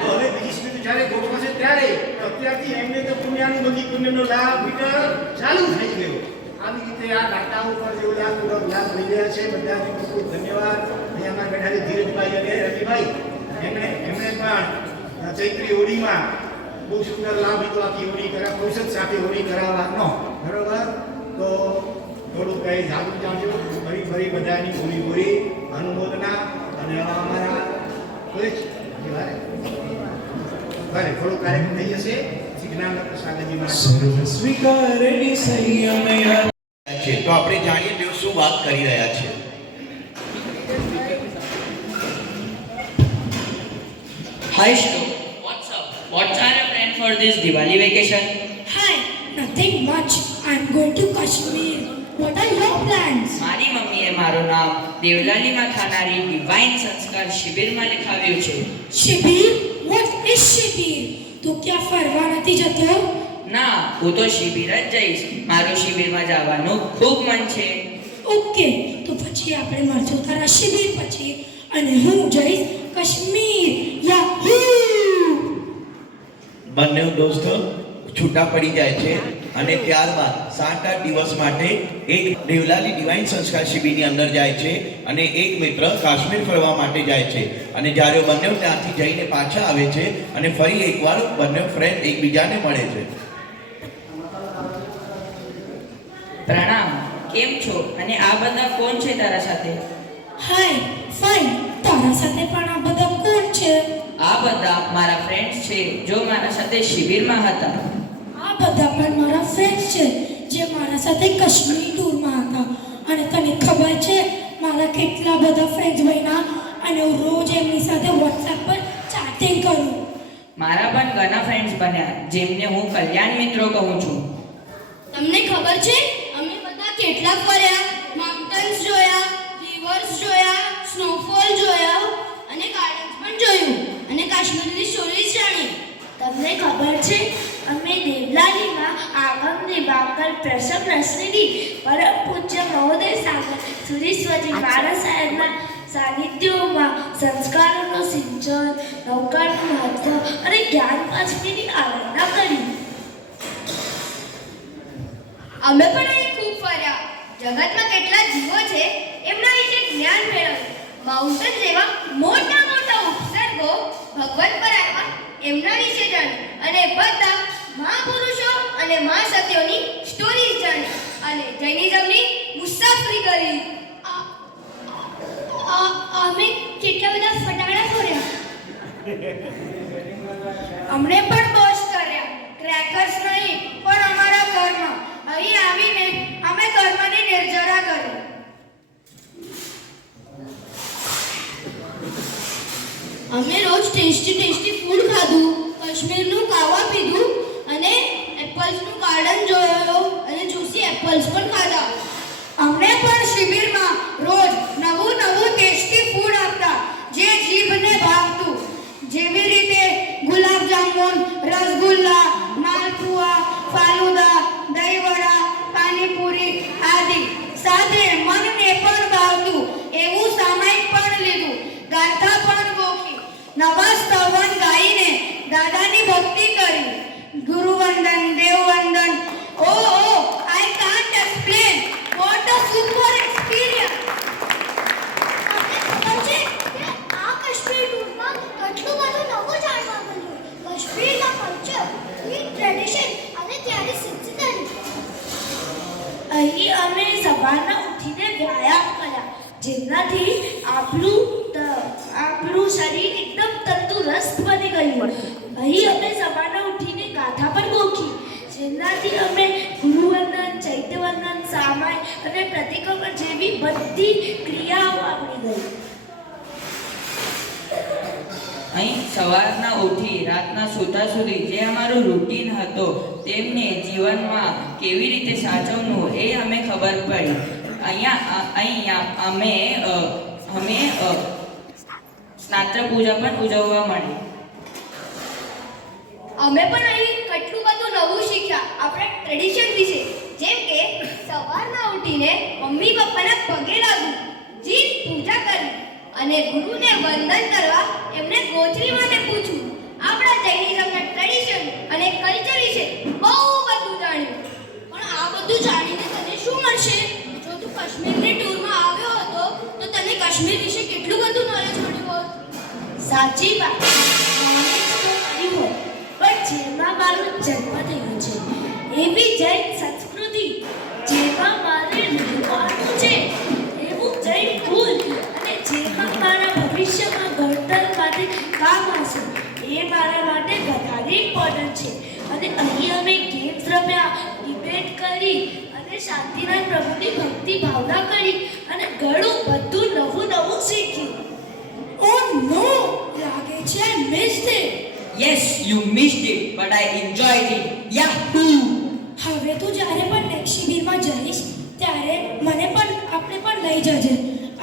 તો હવે બીજી શિબિર જ્યારે ગોઠવાશે ત્યારે અત્યારથી એમને તો પુણ્યની બધી પુણ્યનો લાભ વિતર ચાલુ થઈ ગયો આવી રીતે આ ઘાટા ઉપર જે લાભ લઈ રહ્યા છે બધાને ખૂબ ખૂબ ધન્યવાદ અહીંયા બેઠા છે ધીરજભાઈ અને રવિભાઈ એમણે પણ ચૈત્રી હોળીમાં બહુ સુંદર લાભ લીધો આખી હોળી કરા ફુરસદ સાથે હોળી કરાવવાનો બરોબર તો થોડુંક કંઈ જાગૃત જાણજો ફરી બધાની હોળી અનુમોદના અને અમારા કોઈ જ ભલે થોડું કાર્યક્રમ થઈ જશે જ્ઞાન પ્રસાદજી મહારાજ સ્વીકારેલી સંયમે છે તો આપણે જાણીએ તેઓ શું વાત કરી રહ્યા છે. Hi Shlo, what's up? What are your plans for this Diwali vacation? Hi, nothing much. I'm going to Kashmir. What are your plans? મારી મમ્મીએ મારું નામ દેવલાલીમાં થનારી ડિવાઇન સંસ્કાર શિબિરમાં લખાવ્યું છે. શિબિર? What is શિબિર? તું ક્યાં ફરવા નથી જતો? ના, હું તો શિબિર જ જઈશ. મારું શિબિરમાં જવાનું ખૂબ મન છે. ઓકે, તો પછી આપણે મળશું તારા શિબિર પછી અને હું જઈશ કાશ્મીર. યાહૂ! બંને દોસ્તો છૂટા પડી જાય છે અને ત્યારબાદ 7-8 દિવસ માટે એક દેવલાલી ડિવાઇન સંસ્કાર શિબિરની અંદર જાય છે અને એક મિત્ર કાશ્મીર ફરવા માટે જાય છે અને જ્યારે બંને ત્યાંથી જઈને પાછા આવે છે અને ફરી એકવાર બંને ફ્રેન્ડ એકબીજાને મળે છે. પ્રણામ, કેમ છો? અને આ બધા કોણ છે તારા સાથે? હાય, ફાઇન. તારા સાથે પણ આ બધા કોણ છે? આ બધા મારા ફ્રેન્ડ્સ છે જો મારા સાથે શિબિરમાં હતા. આ બધા પણ મારા ફ્રેન્ડ્સ છે જે મારા સાથે કાશ્મીર ટૂરમાં હતા. અને તને ખબર છે મારા કેટલા બધા ફ્રેન્ડ્સ બન્યા અને હું રોજ એમની સાથે WhatsApp પર ચેટિંગ કરું. મારા પણ ઘણા ફ્રેન્ડ્સ બન્યા જેમને હું કલ્યાણ મિત્રો કહું છું. તમને ખબર છે અમે બધા કેટલા ફર્યા? માઉન્ટેન્સ જોયા, રિવર્સ જોયા, સ્નોફોલ જોયા અને ગાર્ડન્સ પણ જોયું અને કાશ્મીરની સ્ટોરીઝ જાણી. તમને ખબર છે અમે દેવલાલીમાં આગમ દિવાકર પ્રસંગ રસનિધિ પરમ પૂજ્ય મહોદય સાગર સુરેશ્વરજી મારા સાહેબના સાનિધ્યમાં સંસ્કારોનું સિંચન, નૌકાનું મહત્વ અને જ્ઞાન પાંચમીની આરાધના કરી. અમે પણ અહીં ખૂબ ફર્યા. જગતમાં કેટલા જીવો છે એમના વિશે જ્ઞાન મેળવ્યું. માઉન્ટેન જેવા મોટા મોટા ઉપસર્ગો ભગવાન પર આવ્યા એમના વિશે જાણ્યું અને બધા મહાપુરુષો અને મહાસત્યોની સ્ટોરીઝ જાણી અને જૈનિઝમની મુસાફરી કરી. અમે કેટલા બધા ફટાકડા ફોડ્યા. અમને પણ બોસ કર્યા. ક્રેકર્સ નહીં પણ અમારા ઘરમાં અહીં આવીને અમે કર્મની નિર્જરા કરી. અમે રોજ ટેસ્ટી ફૂડ ખાધું, કાશ્મીરનું કાવા પીધું અને એપલ્સનું ગાર્ડન જોયો અને જ્યુસી એપલ્સ પણ ખાધા. અમને પણ શિબિરમાં રોજ નવું ટેસ્ટી ફૂડ આપતા જે જીભને ભાવતું. જેવી રીતે ગુલાબ જામુન, રસગુલ્લા, માલપુઆ, ફાલુદા, દહીંવડા, પાણીપુરી આદિ. સાથે મનને પણ ભાવતું એવું સામાયિક પણ લીધું, ગાથા પણ ગોખી, નવા સ્તવન ગાઈને દાદાની ભક્તિ કરી. ગુરુવંદન, દેવવંદન, I can't explain what a super experience. તમને ખબર છે કે આ કાશ્મીર ટૂરમાં કેટલું બધું નવું જાણવા મળ્યું. કાશ્મીરના કલ્ચર, ટ્રેડિશન અને ત્યાંની સંસ્કૃતિ. અહીં અમે સવારના ઉઠીને વ્યાયામ કર્યા જેનાથી આપણું શરીર એકદમ તંદુરસ્ત બની ગયું. અહીં અમે સવારના ઉઠીને ગાથા પણ ગોખી જેનાથી અમે ગુરુવંદન, ચૈત્યવંદન, સામાય અને પ્રતિક્રમણ જેવી બધી ક્રિયાઓ આવડી ગઈ. અહીં સવારના ઉઠી રાતના સૂતા સુધી જે અમારું રૂટીન હતો તેમને જીવનમાં કેવી રીતે સાચવવું એ અમે ખબર પડી. અહીંયા અમે સ્નાતક પૂજા પણ ઉજવવા મળી. અમે પણ અહીં કેટલું બધું નવું શીખ્યા આપણે ટ્રેડિશન વિશે, જેમ કે સવારના ઉઠીને મમ્મી પપ્પાના પગે લાગવું, જી પૂજા કરવી અને ગુરુને વંદન કરવા એમને ગોચરીમાંને પૂછવું. આપણા જૈનિઝમના ટ્રેડિશન અને કલ્ચર વિશે બહુ બધું જાણ્યું. પણ આ બધું જાણીને તને શું મળશે? જો તું કાશ્મીરની ટૂરમાં આવ્યો હતો તો તને કાશ્મીર વિશે કેટલું બધું નોલેજ મળ્યું હોત. સાચી વાત, નોલેજ તો મળી હોય, પણ જેમાં મારો જન્મ થયો છે એવી જૈન સંસ્કૃતિ જેમાં મારે રહેવાનું છે, એવું જૈન કુલ અને જેમાં મારા ભવિષ્યમાં ઘડતર માટે કામ આવશે એ મારા માટે વધારે ઇમ્પોર્ટન્ટ છે. અને અહીં અમે ગેમ્સ રમ્યા, ડિબેટ કરી અને શાંતિનાથ પ્રભુની ભક્તિ ભાવના કરી અને ઘણું બધું નવું નવું શીખ્યું. ઓ નો, લાગે છે I missed it. Yes, you missed it, but I enjoyed it. Yahoo! હવે તું જ્યારે પણ નેક્સ્ટ શિબિરમાં જઈશ ત્યારે આપણે પણ લઈ જજે.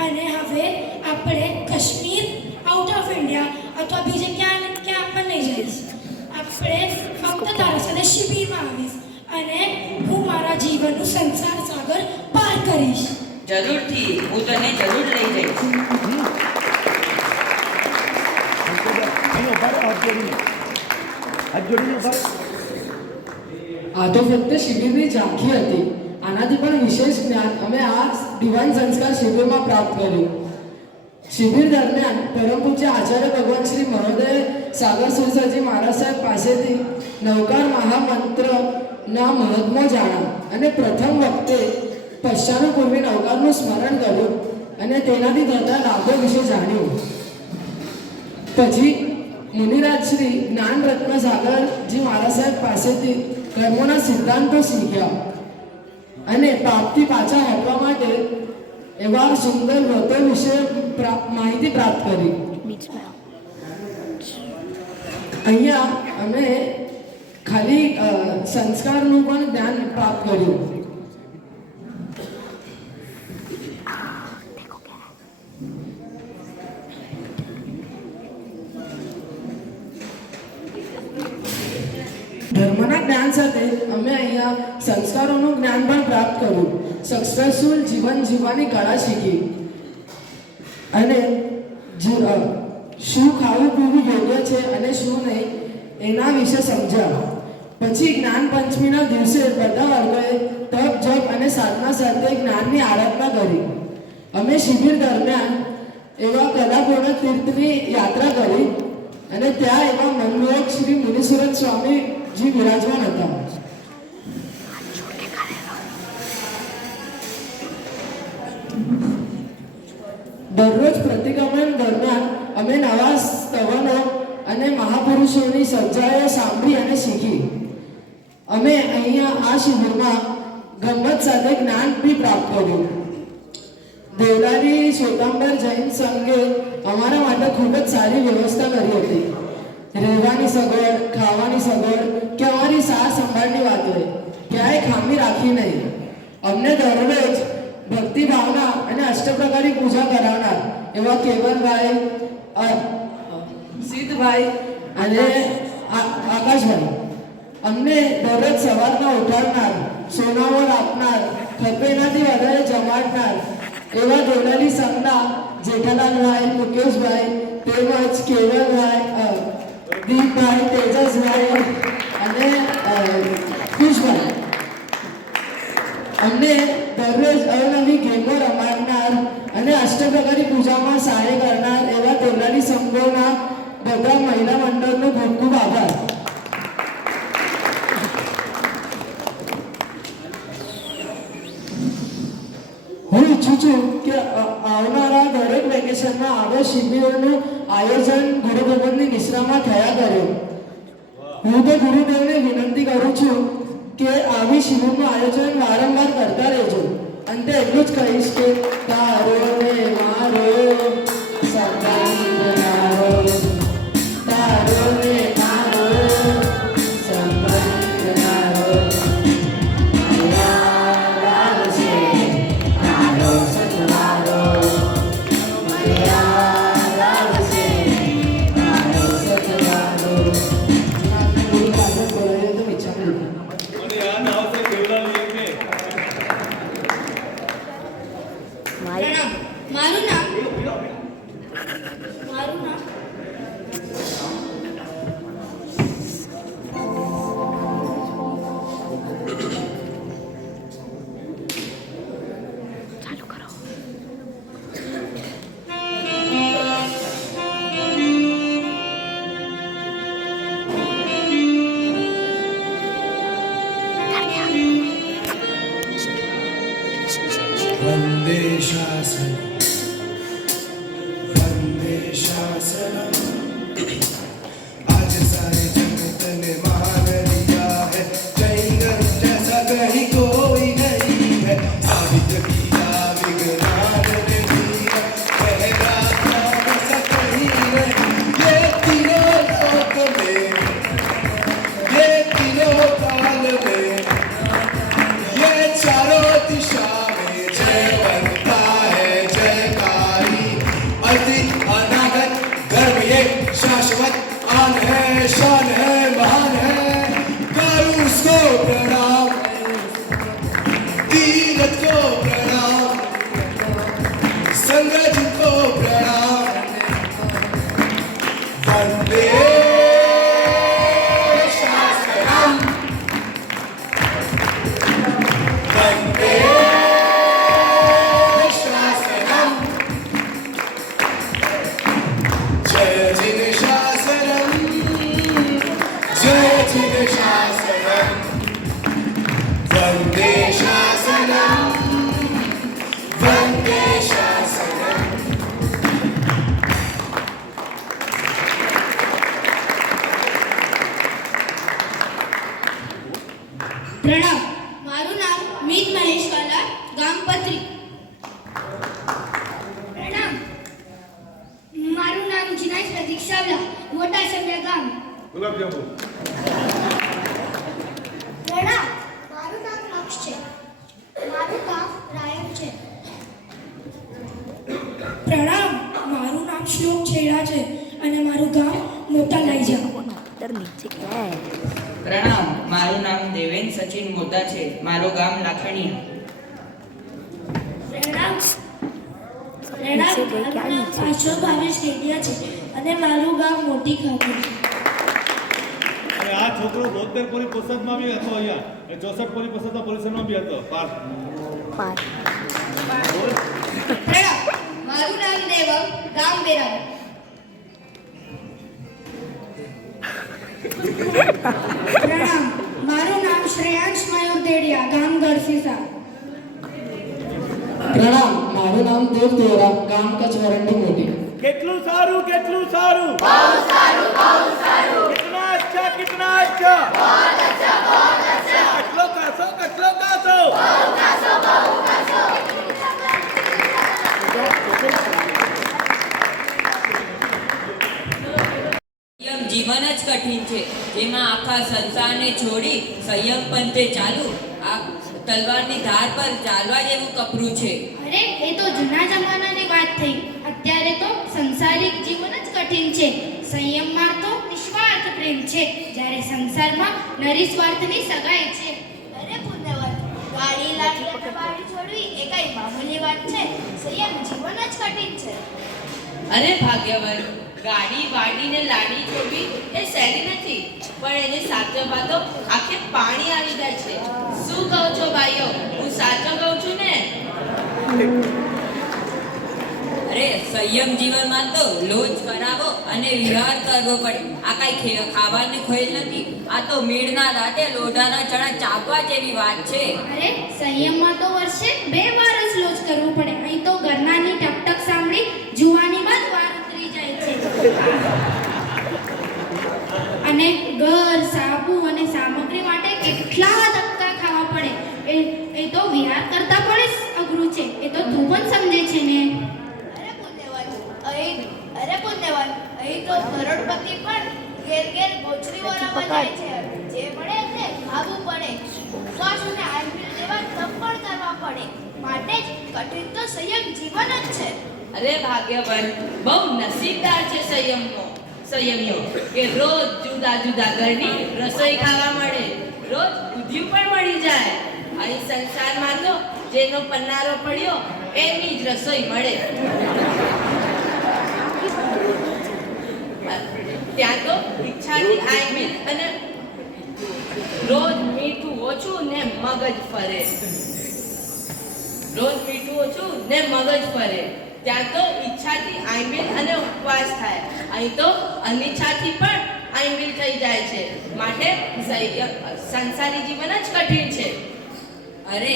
અને હવે આપણે કાશ્મીર, આઉટ ઓફ ઇન્ડિયા અથવા બીજે ક્યાં પણ નહીં જઈશ. આપણે ફક્ત તારા સાથે શિબિરમાં આવીશ અને હું મારા જીવનનું સંસાર સાગર પાર કરીશ. જરૂરથી, હું તને જરૂર લઈ જઈશ. આ તો ફક્ત શિબિરની ઝાંખી હતી. આનાથી પણ વિશેષ જ્ઞાન અમે આ ડિવાઇન સંસ્કાર શિબિરમાં પ્રાપ્ત કર્યું. શિબિર દરમિયાન પરમ પૂજ્ય આચાર્ય ભગવાન શ્રી મહોદય સાગર સુરસરજી મહારાજ સાહેબ પાસેથી નવકાર મહામંત્રના મહત્વ જાણ્યા અને પ્રથમ વખતે પશ્ચાનુપૂર્વી નવકારનું સ્મરણ કર્યું અને તેનાથી થતા લાભો વિશે જાણ્યું. પછી મુનિરાજ શ્રી જ્ઞાન રત્ન સાગરજી મહારાજ સાહેબ પાસેથી કર્મોના સિદ્ધાંતો શીખ્યા અને પાપથી પાછા હટવા માટે એવા સુંદર વ્રતો વિશે માહિતી પ્રાપ્ત કરી. અહીંયા અમે ખાલી સંસ્કારનું પણ જ્ઞાન પ્રાપ્ત કર્યું. ધર્મના જ્ઞાન સાથે અમે અહીંયા સંસ્કારોનું જ્ઞાન પણ પ્રાપ્ત કર્યું. સક્સેસફુલ જીવન જીવવાની કળા શીખી અને શું ખાવું પીવું યોગ્ય છે અને શું નહીં એના વિશે સમજ્યા. પછી જ્ઞાન પંચમીના દિવસે બધા વર્ગોએ તપ જપ અને સાધના સાથે જ્ઞાનની આરાધના કરી. અમે શિબિર દરમિયાન એવા કલાપૂર્ણ તીર્થની યાત્રા કરી અને ત્યાં એવા મનમોહક શ્રી મુનિસુરત સ્વામીજી વિરાજમાન હતા. દરરોજ પ્રતિક્રમણ દરમિયાન અમે નવા સ્તવનો અને મહાપુરુષોની સર્જાઓ સાંભળી અને શીખી. અમે અહીંયા આ શિબિરમાં ગમ્મત સાથે જ્ઞાન બી પ્રાપ્ત કર્યું. દેવલાલી શ્વેતાંબર જૈન સંઘે અમારા માટે ખૂબ જ સારી વ્યવસ્થા કરી હતી. રહેવાની સગવડ, ખાવાની સગવડ કે અમારી સાર સંભાળની વાત હોય, ક્યાંય ખામી રાખી નહીં. અમને દરરોજ ભક્તિ ભાવના અને અષ્ટપ્રકારની પૂજા કરાવનાર એવા કેવલભાઈ, સિદ્ધભાઈ અને આકાશભાઈ અમને દરરોજ સવારના ઉઠાડનાર, સોનાવર આપનાર, ખપેનાથી વધારે જમાડનાર એવા દેવલાલી સંઘના જેઠાલાલભાઈ, મુકેશભાઈ તેમજ કેવલભાઈ, દીપભાઈ, તેજસભાઈ અને ખુશભાઈ અમને દરરોજ અવનવી ગેમો રમાડનાર અને અષ્ટપ્રકારી પૂજામાં સહાય કરનાર એવા દેવલાલી સંઘોના બધા મહિલા મંડળનો ખૂબ ખૂબ આભાર. હું ઈચ્છું છું કે આવનારા દરેક વેકેશનમાં આવા શિબિરોનું આયોજન ગુરુભવનની નિશ્રામાં થયા કરે. હું તો ગુરુદેવને વિનંતી કરું છું કે આવી શિબિરનું આયોજન વારંવાર કરતા રહેજો. અંતે એટલું જ કહીશ કે તારો ને મારો સંબંધ મારો વંદે શાસનમ વંદે શાસનમ. પ્રણામ. મારું નામ મીત મહેશ વાલા, ગામ પત્રી. પ્રણામ. મારું નામ જીનાજ પ્રતીક સાવલા, મોટા સમિયા ગામ. પ્રણામ. મારું નામ લક્ષ છે. મારું ગામ રાયમ છે. પ્રણામ. મારું નામ શ્લોક છેડા છે અને મારું ગામ મોટા લાઈજા. ઉત્તર નીચે હે. પ્રણામ. મારું નામ દેવેન સચિન મોટા છે. મારું ગામ લાખણીયા. પ્રણામ. નીચે ગઈ ક્યાં નીચે? પાછો ભાવેશ કેડિયા છે અને મારું ગામ મોટી ખાતર છે. અને આ છોકરો 72 પોલીસ પોસ્ટમાં બી હતો અહીંયા, એ 64 પોલીસ પોસ્ટના પોલીસમાં બી હતો. પાસ. પાર. પ્રણામ. મારું નામ દેવમ, ગામ બેરાવળ. પ્રણામ. મારું નામ શ્રેયાંશ મયુર દેડિયા, ગામ ગરસીસા. પ્રણામ. મારું નામ દેવ દેવરા, ગામ કચવરંડી મોટી. કેટલું સારું, કેટલું સારું, બહુ સારું, બહુ સારું, કિતના અચ્છા, કિતના અચ્છા, બહુત અચ્છા, બહુત અચ્છા, કેટલો કાસો, કેટલો કાસો, બહુ કાસો, બહુ કાસો. સંયમ જીવન જ કઠિન છે, જેમાં આખા સંસારને છોડી સંયમ પંથે ચાલવું આ તલવારની ધાર પર ચાલવા જેવું કપરું છે. અરે એ તો જૂના જમાનાની વાત થઈ. અત્યારે તો સંસારિક જીવન જ કઠિન છે. સંયમમાં તો નિસ્વાર્થ પ્રેમ છે, જ્યારે સંસારમાં નરી સ્વાર્થની સગાઈ છે. અરે પુણ્યવત, ગાડી લાવી અને વાડી છોડવી એ કઈ મામૂલી વાત છે. સંયમ જીવન જ કઠિન છે. અરે ભાગ્યવાન, ગાડી વાડીને લાડી છોડવી એ સહેલી નથી, પણ એને સાચવવા તો આખે પાણી આવી જાય છે. શું કહો છો ભાઈઓ? હું સાચો કહું છું ને? અરે સંયમ જીવનમાં તો લોજ કરાવો અને વિહાર કરવો પડે. આ કઈ ખાવાની ખોઈલ નથી. આ તો મીણના દાંતે લોઢાના ચણા ચાવવા જેવી વાત છે. અરે સંયમમાં તો વર્ષે 2 વાર જ લોજ કરવું પડે. અહીં તો ઘરનાની ટકટક સાંભળી જુવાનીમાં જ વાર ઉતરી જાય છે. અને ઘર, સાબુ અને સામગ્રી માટે કેટલા ધક્કા ખાવા પડે. એ તો વિહાર કરતા પણ અઘરું છે. એ તો તું પણ સમજે છે ને. અરે પુણ્યવત, અહીં તો કરોડપતિ પણ ઘેર ઘેર ગોચરીઓ રમવા જાય છે. જે મળે તે ખાવું પડે. ઉપવાસ અને આંબીલ જેવા તપ પણ કરવા પડે. માટે જ કઠિન તો સંયમ જીવન જ છે. અરે ભાગ્યવાન, બહુ નસીબદાર છે સંયમીઓ કે રોજ જુદા જુદા ઘરની રસોઈ ખાવા મળે, રોજ ઉધ્યું પણ મળી જાય. અહીં સંસારમાં તો જેનો પન્નારો પડ્યો એની જ રસોઈ મળે. ત્યાં તો ઈચ્છાથી આઈમિલ અને રોજ મીઠું ઓછું ને મગજ ફરે. રોજ મીઠું ઓછું ને મગજ ફરે. ત્યાં તો ઈચ્છાથી આઈમિલ અને ઉપવાસ થાય. અહીં તો અનિચ્છાથી પણ આઈમિલ થઈ જાય છે. માટે સંસારી જીવન જ કઠિન છે. અરે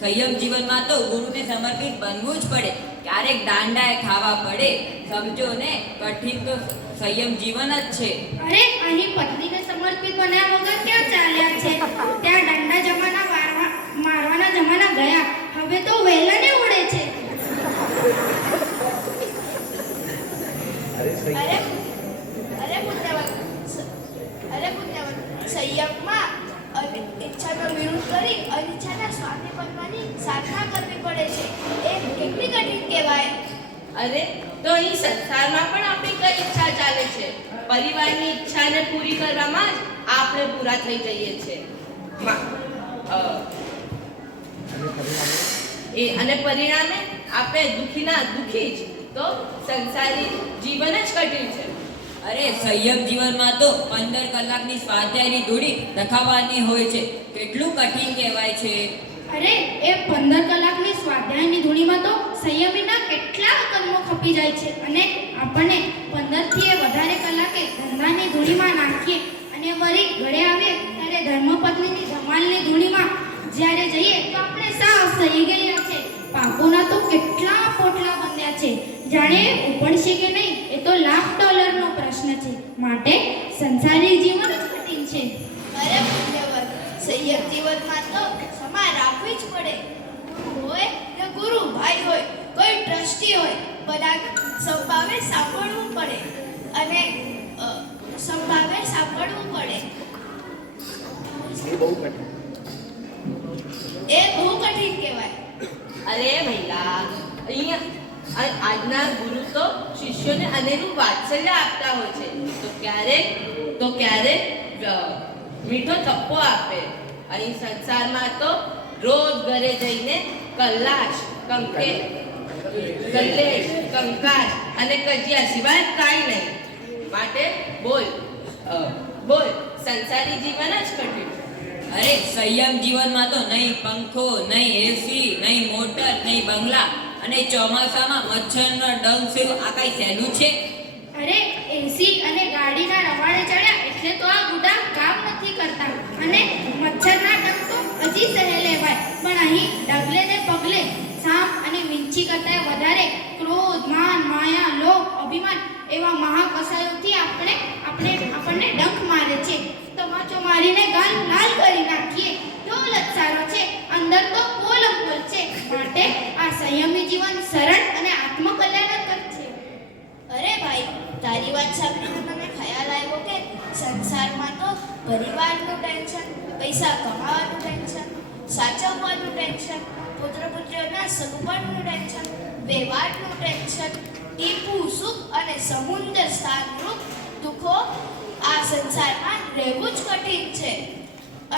સંયમ જીવનમાં તો ગુરુને સમર્પિત બનવું જ પડે. ક્યારેક દાંડાએ ખાવા પડે. સમજો ને, કઠિન તો સંયમ જીવન જ છે. અરે અહીં પત્નીને સમર્પિત બન્યા વગર ક્યાં ચાલ્યા છે? ત્યાં દંડા જમાના મારવાના જમાના ગયા. હવે તો વેલણે ઉડે છે. અરે પુણ્યવત, સંયમમાં ઈચ્છાનો વિરોધ કરી અનિચ્છાના સ્વામી બનવાની સાધના કરવી પડે છે. એ કેટલી કઠિન કહેવાય. અરે તો અહીં સંસારમાં પણ આપણી કઈ ઈચ્છા ચાલે છે? પરિવારની ઈચ્છાને પૂરી કરવામાં જ આપણે પૂરા થઈ જઈએ છીએ. અને પરિણામે આપણે દુખીના દુખી જ. તો સંસારી જીવન જ કઠિન છે. અરે સંયમ જીવનમાં તો 15 કલાકની સ્વાધ્યાયની ધૂળી રખાવવાની હોય છે. કેટલું કઠિન કહેવાય છે. અરે એ 15 કલાકની સ્વાધ્યાયની ધૂણીમાં તો સંયમીના કેટલા કર્મો ખપી જાય છે. અને આપણને 15 થી વધારે કલાકે ધંધાની ધૂણીમાં નાખીએ અને વળી ઘરે આવીએ ત્યારે ધર્મપત્નીની ધમાલની ધૂણીમાં જ્યારે જઈએ તો આપણે સાફ થઈ ગયા છે. પાપોના તો કેટલા પોટલા બંધ્યા છે. જાણે ઉપડશે કે નહીં એ તો $1,00,000નો પ્રશ્ન છે. માટે સંસારી જીવન જ કઠિન છે. અરે પુણ્યવત, સંયમ જીવનમાં તો ક્ષમા રાખવી જ પડે. ગુરુ હોય કે ગુરુ ભાઈ હોય, કોઈ ટ્રસ્ટી હોય, બધાને સંભાવે સાંભળવું પડે અને સંભાવે સાંભળવું પડે. એ બહુ કઠિન કહેવાય. અરે ભૈલા, અહીંયા આજના ગુરુ તો શિષ્યોને અનેરું વાત્સલ્ય આપતા હોય છે. તો ક્યારેક મીઠો થપ્પો આપે. અહીં સંસારમાં તો રોજ ઘરે જઈને કલ્લાશ, કલ્લેશ, કંકાશ અને કજિયા સિવાય કાંઈ નહીં. માટે બોલ સંસારી જીવન જ કઠિન. અરે સંયમ જીવનમાં તો નહીં પંખો, નહીં એસી, નહીં મોટર, નહીં બંગલા અને ચોમાસામાં મચ્છરનો ડંખ સેવું આ કાંઈ સહેલું છે? અરે એસી અને ગાડીના રવાડે ચડ્યા એટલે તો આ ગુડા કામ નથી કરતા અને મચ્છરના ડંખ તો હજી સહેલેવાય. પણ અહીં ડગલે ને પગલે સાપ અને વીંછી કરતા વધારે ક્રોધ, માન, માયા, લોભ, અભિમાન એવા મહાકસાયોથી આપણને ડંખ મારે છે. તમાચો મારીને ગાલ લાલ કરી નાખીએ તો લચારો છે, અંદર તો પોલમપોલ છે. માટે આ સંયમી જીવન સરળ અને આત્મકલ્યાણકર છે. અરે ભાઈ, તારી વાત સાંભળીને મને ખ્યાલ આવ્યો કે સંસારમાં તો પરિવારનું ટેન્શન, પૈસા કમાવાનું ટેન્શન, સાચવવાનું ટેન્શન, પુત્ર પુત્રીઓના સગપણનું ટેન્શન, વ્યવહારનું ટેન્શન, ટીપું સુખ અને સમુદ્ર સ્થાનરૂપ દુઃખો આ સંસારમાં રહેવું જ કઠિન છે.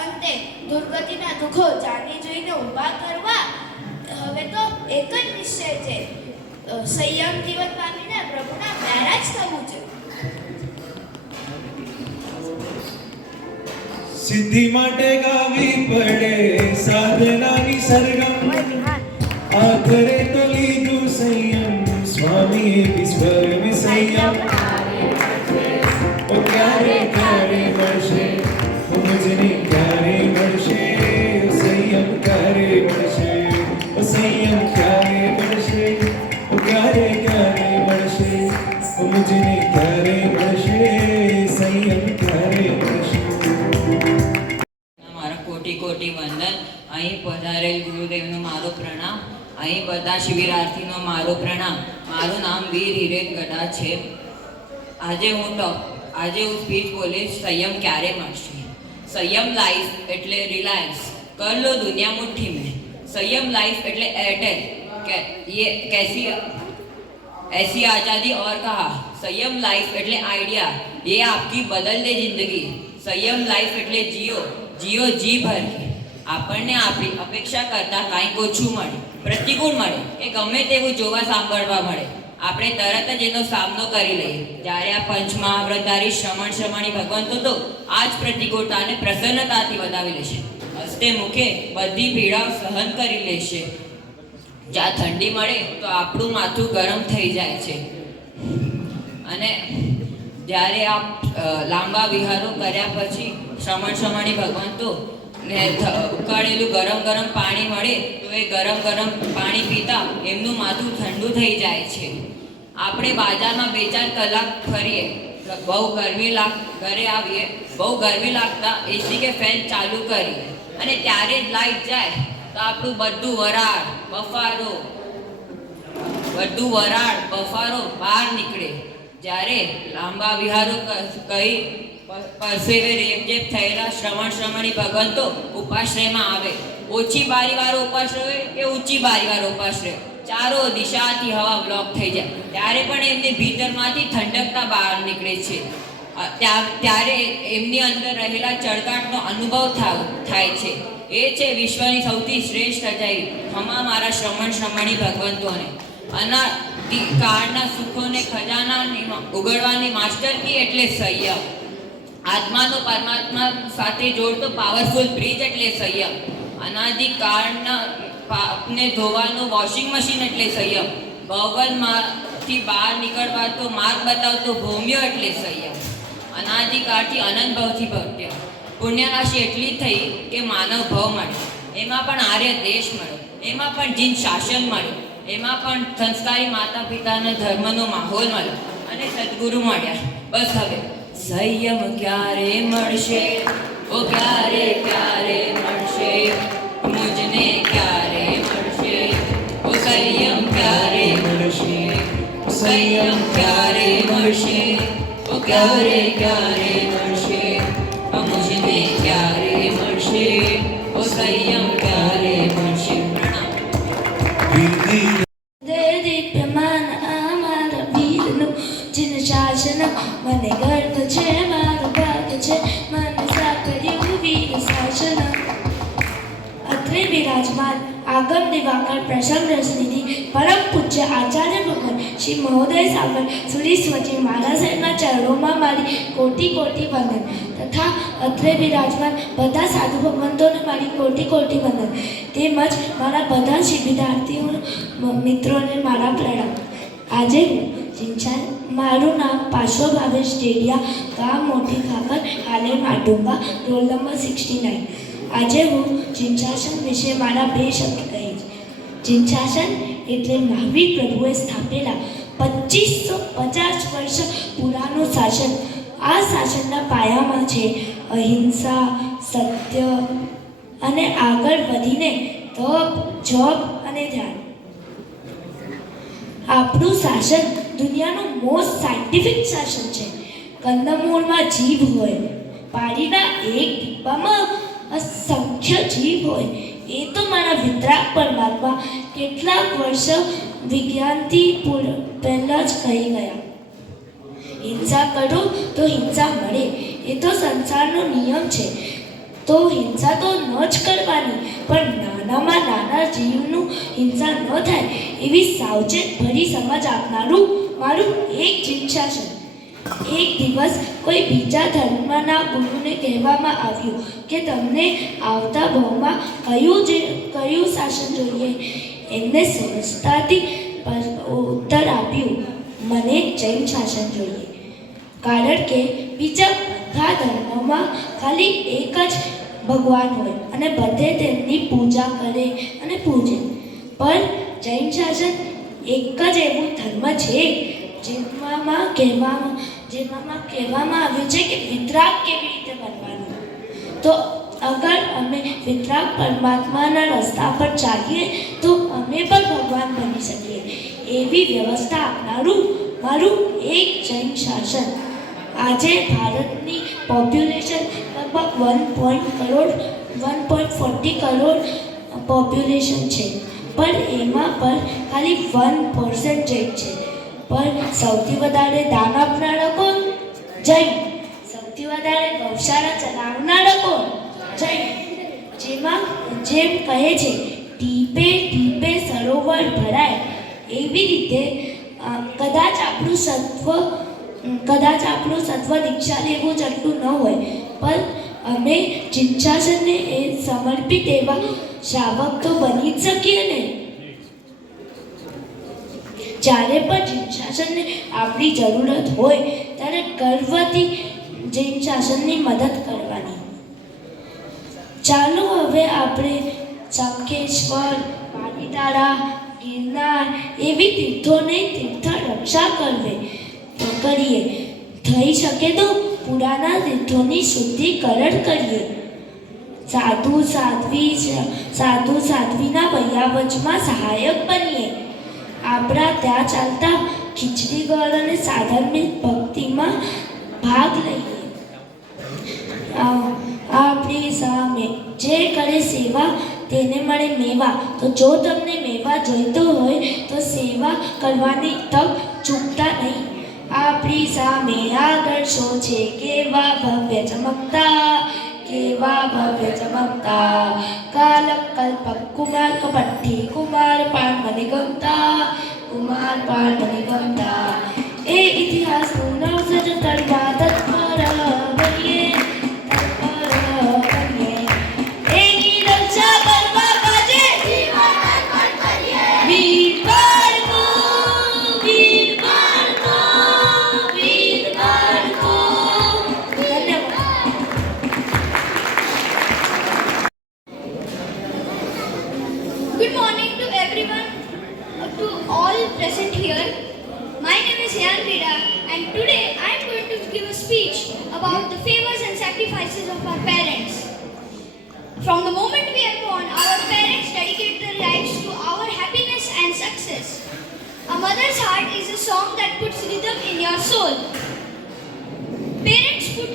અંતે દુર્ગતિના દુઃખો જાણી જોઈને ઊભા કરવા હવે તો એક જ નિશ્ચય છે, સંયમ જીવન પામીને પ્રભુના પ્યારા જ થવું છે. સિદ્ધિ માટે ગાવી પડે સાધનાની સરગમ. આખરે તો લીધું સંયમ, સ્વામીએ વિશ્વર में સંયમ. ઓ ક્યારે ક્યારે મળશે, ઓ મુજને ક્યારે મળશે, ઓ સંયમ ક્યારે મળશે, ઓ સંયમ ક્યારે મળશે, ઓ ક્યારે ક્યારે મળશે, ઓ મુજને ક્યારે મળશે, સંયમ ક્યારે મળશે. મારા કોટી કોટી વંદન. અહીં પધારેલ ગુરુદેવનો મારો પ્રણામ. અહીં બધા શિબિરાર્થીનો મારો પ્રણામ. મારું નામ વીર હિરેન ગડા છે. આજે હું સ્પીચ બોલીશ સંયમ ક્યારે મળશે. સંયમ લાઈફ એટલે રિલાયન્સ, કર લો દુનિયા મુઠ્ઠી में. संयम लाइफ એટલે एयरटेल, ये कैसी ऐसी आज़ादी और कहा. संयम लाइफ એટલે आइडिया, ये आपकी बदल दे जिंदगी. संयम लाइफ એટલે जियो जी भर के. આપણને આપણી અપેક્ષા કરતાં કાંઈક ઓછું મળે, પ્રતિકૂળ મળે કે ગમે તેવું જોવા સાંભળવા મળે, આપણે તરત જ એનો સામનો કરી લઈએ. જ્યારે આ પંચમહાવ્રતધારી શ્રમણી ભગવંતો તો આ જ પ્રતિકૂળતાને પ્રસન્નતાથી વધાવી લેશે. હસ્તે મુખે બધી પીડાઓ સહન કરી લેશે. જ્યાં ઠંડી મળે તો આપણું માથું ગરમ થઈ જાય છે. અને જ્યારે આ લાંબા વિહારો કર્યા પછી શ્રમણી ભગવંતો ને ઉકાળેલું ગરમ પાણી મળે તો એ ગરમ પાણી પીતા એમનું માથું ઠંડુ થઈ જાય છે. આપણે બાજારમાં 2-4 કલાક ફરીએ, બહુ ઘરે આવીએ, બહુ ગરમી લાગતા એસી કે ફેન ચાલુ કરીએ અને ત્યારે જ લાઈટ જાય તો આપણું બધું વરાળ બફારો બહાર નીકળે. જ્યારે લાંબા વિહારો કહી પરસેવે રેપઝેપ થયેલા શ્રમણી ભગવંતો ઉપાશ્રયમાં આવે. ઓછી બારીવાળો ઉપાશ્રય કે ઊંચી બારીવાળો ઉપાશ્રય, ચારો દિશાથી હવા બ્લોક થઈ જાય ત્યારે પણ એમની ભીતરમાંથી ઠંડકતા બહાર નીકળે છે. ત્યારે એમની અંદર રહેલા ચળકાટનો અનુભવ થાય છે. એ છે વિશ્વની સૌથી શ્રેષ્ઠ અજાયબી. હમા મારા શ્રમણી ભગવંતોને અનાદિકાળના સુખોને ખજાના ઉગડવાની માસ્ટર કી એટલે સંયમ. આત્માનો પરમાત્મા સાથે જોડતો પાવરફુલ બ્રિજ એટલે સંયમ. અનાદિકાળના પાપને ધોવાનો વોશિંગ મશીન એટલે સંયમ. ભવનમાંથી બહાર નીકળવા તો માર્ગ બતાવતો ભૂમ્યો એટલે સંયમ. અનાદિકાળથી અનંત ભવથી ભક્ત્ય પુણ્યરાશિ એટલી થઈ કે માનવ ભાવ મળ્યો, એમાં પણ આર્ય દેશ મળ્યો, એમાં પણ જીન શાસન મળ્યું, એમાં પણ સંસ્કારી માતા પિતાના ધર્મનો માહોલ મળ્યો અને સદગુરુ મળ્યા. બસ હવે સંયમ ક્યારે મળશે, ઓ ક્યારે ક્યારે મળશે, મુજને ક્યારે મળશે, ઓ સંયમ ક્યારે મળશે, સંયમ ક્યારે મળશે, ઓ ક્યારે ક્યારે મળશે, મુજને ક્યારે મળશે, ઓ સંયમ ક્યારે મળશે. પ્રણામ. દીપ્યમાન અમારા વીરનું જીન શાસન મને ગર્વ છે, મારું ભાગ્ય છે, મને સાંભળ્યું વીર શાસન. અત્રે બિરાજમાન આગમ દિવાકર પ્રસંગ રસનિધિ પરમ પૂજ્ય આચાર્ય ભગવાન શ્રી મહોદય સાગર સુરીશ્વરજી મહારાજના ચરણોમાં મારી કોટી કોટી વંદન તથા અત્રે બિરાજમાન બધા સાધુ ભગવંતોને મારી કોટી કોટી વંદન તેમજ મારા બધા શિબિરાર્થીઓ મિત્રોને મારા પ્રણામ. આજે હું જીંછા મારું નામ પાર્શ્વ ભાવેશ ડેડિયા, ગામ મોટી ખાકર, હાલે માટુંબા, રોલ નંબર 69. આજે હું જીનશાસન વિશે મારા 2 શબ્દ કહીશ. જીનશાસન એટલે મહાવીર પ્રભુએ સ્થાપેલા 2550 વર્ષ પુરાનું શાસન. આ શાસનના પાયામાં છે અહિંસા, સત્ય અને આગળ વધીને તપ, જપ અને ધ્યાન. આપણું શાસન દુનિયાનું મોસ્ટ સાયન્ટિફિક શાસન છે. કંદમૂળમાં જીવ હોય, પાણીના એક ટીપામાં અસંખ્ય જીવ હોય. એ તો મારા વિતરાગ પરમાત્મા કેટલાક વર્ષ વિજ્ઞાનથી પહેલાં જ કહી ગયા. હિંસા કરો તો હિંસા મળે, એ તો સંસારનો નિયમ છે. તો હિંસા તો ન જ કરવાની, પણ નાનામાં નાના જીવનું હિંસા ન થાય એવી સાવચેત ભરી સમજ આપનારું મારું એક જીનશાસન. એક દિવસ કોઈ બીજા ધર્મના ગુરુને કહેવામાં આવ્યું કે તમને આવતા ભાવમાં કયું શાસન જોઈએ. એમને સરળતાથી ઉત્તર આપ્યું, મને જૈન શાસન જોઈએ. કારણ કે બીજા બધા ધર્મોમાં ખાલી એક જ ભગવાન હોય અને બધે તેમની પૂજા કરે અને પૂજે. પણ જૈન શાસન એક જ એવું ધર્મ છે જેમાં કહેવામાં આવ્યું છે કે વિતરાગ કેવી રીતે બનવાનું. તો અગર અમે વિતરાગ પરમાત્માના રસ્તા પર ચાલીએ તો અમે પણ ભગવાન બની શકીએ. એવી વ્યવસ્થા આપનારું મારું એક જૈન શાસન. આજે ભારતની પોપ્યુલેશન લગભગ 1.40 કરોડ પોપ્યુલેશન છે, પણ એમાં પણ ખાલી 1% જૈન છે. પણ સૌથી વધારે દાન આપનારા કોણ? જૈન. સૌથી વધારે ગૌશાળા ચલાવનારા કોણ? જૈન. જેમ કહે છે ટીપે ટીપે સરોવર ભરાય, એવી રીતે કદાચ આપણું સત્વ દીક્ષા લેવું જેટલું ન હોય, પણ અમે જીનશાસનને એ સમર્પિત એવા શ્રાવક તો બની જ શકીએ ને. જ્યારે પણ જીનશાસનને આપણી જરૂરત હોય ત્યારે ગર્વથી જીનશાસનની મદદ કરવાની. ચાલો હવે આપણે શંખેશ્વર, પાલીતાણા, ગિરનાર એવી તીર્થોને તીર્થ રક્ષા કરીએ. થઈ શકે તો પુરાના તીર્થોની શુદ્ધિકરણ કરીએ. સાધુ સાધ્વીના વૈયાવચમાં સહાયક બનીએ. આપણા ત્યાં ચાલતા ખીચડીગર અને સાધર્મિક ભક્તિમાં ભાગ લઈએ. આપણી સામે જે કરે સેવા તેને મળે મેવા. તો જો તમને મેવા જોઈતો હોય તો સેવા કરવાની તક ચૂકતા નહીં. આપણી સામે આદર્શો છે કેવા ભવ્ય ચમકતા, કેવા ભવ્ય ચમકતા. કાલક કલ્પક કુમાર કપટ્ટી, કુમાર પાન મને ગમતા, કુમાર પાન મને ગમતા. એ ઇતિહાસનું નવસર્જ કરવા તત્પર બનીએ, એની રક્ષા કરવા કાજે વીર બાળકો, વીર બાળકો, વીર બાળકો. ધન્યવાદ. parents. From the moment we are born, our parents dedicate their lives to our happiness and success. A mother's heart is a song that puts rhythm in your soul. Parents put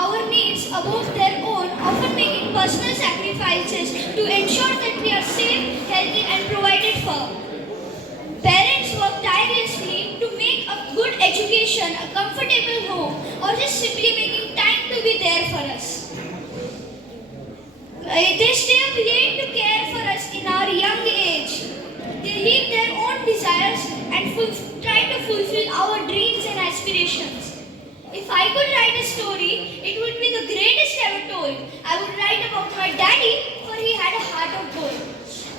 our needs above their own, often making personal sacrifices to ensure that we are safe, healthy, and provided for. Parents work tirelessly to make a good education, a comfortable home, or just simply making time to be there for us. They stay up late to care for us in our young age. They leave their own desires and try to fulfill our dreams and aspirations. If I could write a story, it would be the greatest ever told. I would write about my daddy, for he had a heart of gold.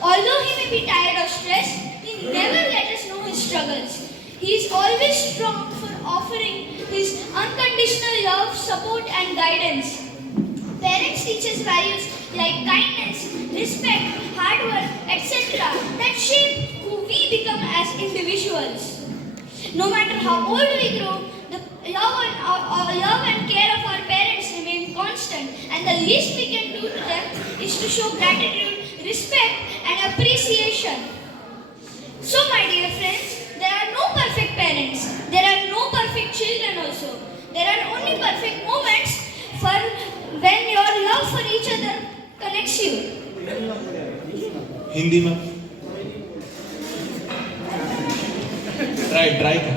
Although he may be tired or stressed, he never let us know his struggles. He is always strong for offering his unconditional love, support, and guidance. Parents teach us values like kindness, respect, hard work, etc. that shape who we become as individuals. No matter how old we grow, the love and care of our parents remain constant, and the least we can do to them is to show gratitude, respect, and appreciation. So, my dear friends, there are no perfect parents. There are no perfect children also. There are only perfect moments for when your love for each other connects you. Hindi में ट्राई कर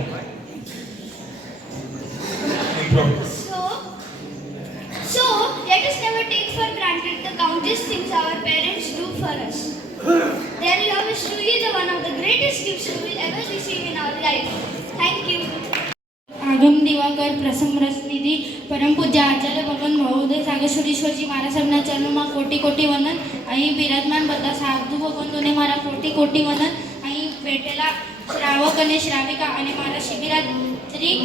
So, let us never take for granted the countless things our parents do for us. Their love is truly the one of the greatest gifts we will ever receive in our life. Thank you. આગમ Diwakar પ્રસંગ રસનિધિ પરમ પૂજ્ય આચાર્ય ભગવાન મહોદય સાગેશ્વરીશ્વરજી મારા સબના ચરણોમાં કોટી કોટી વંદન. અહીં બિરાજમાન બધા સાધુ ભગવંતોને મારા કોટી કોટી વંદન. અહીં બેઠેલા શ્રાવક અને શ્રાવિકા અને મારા શિબિરાત્રી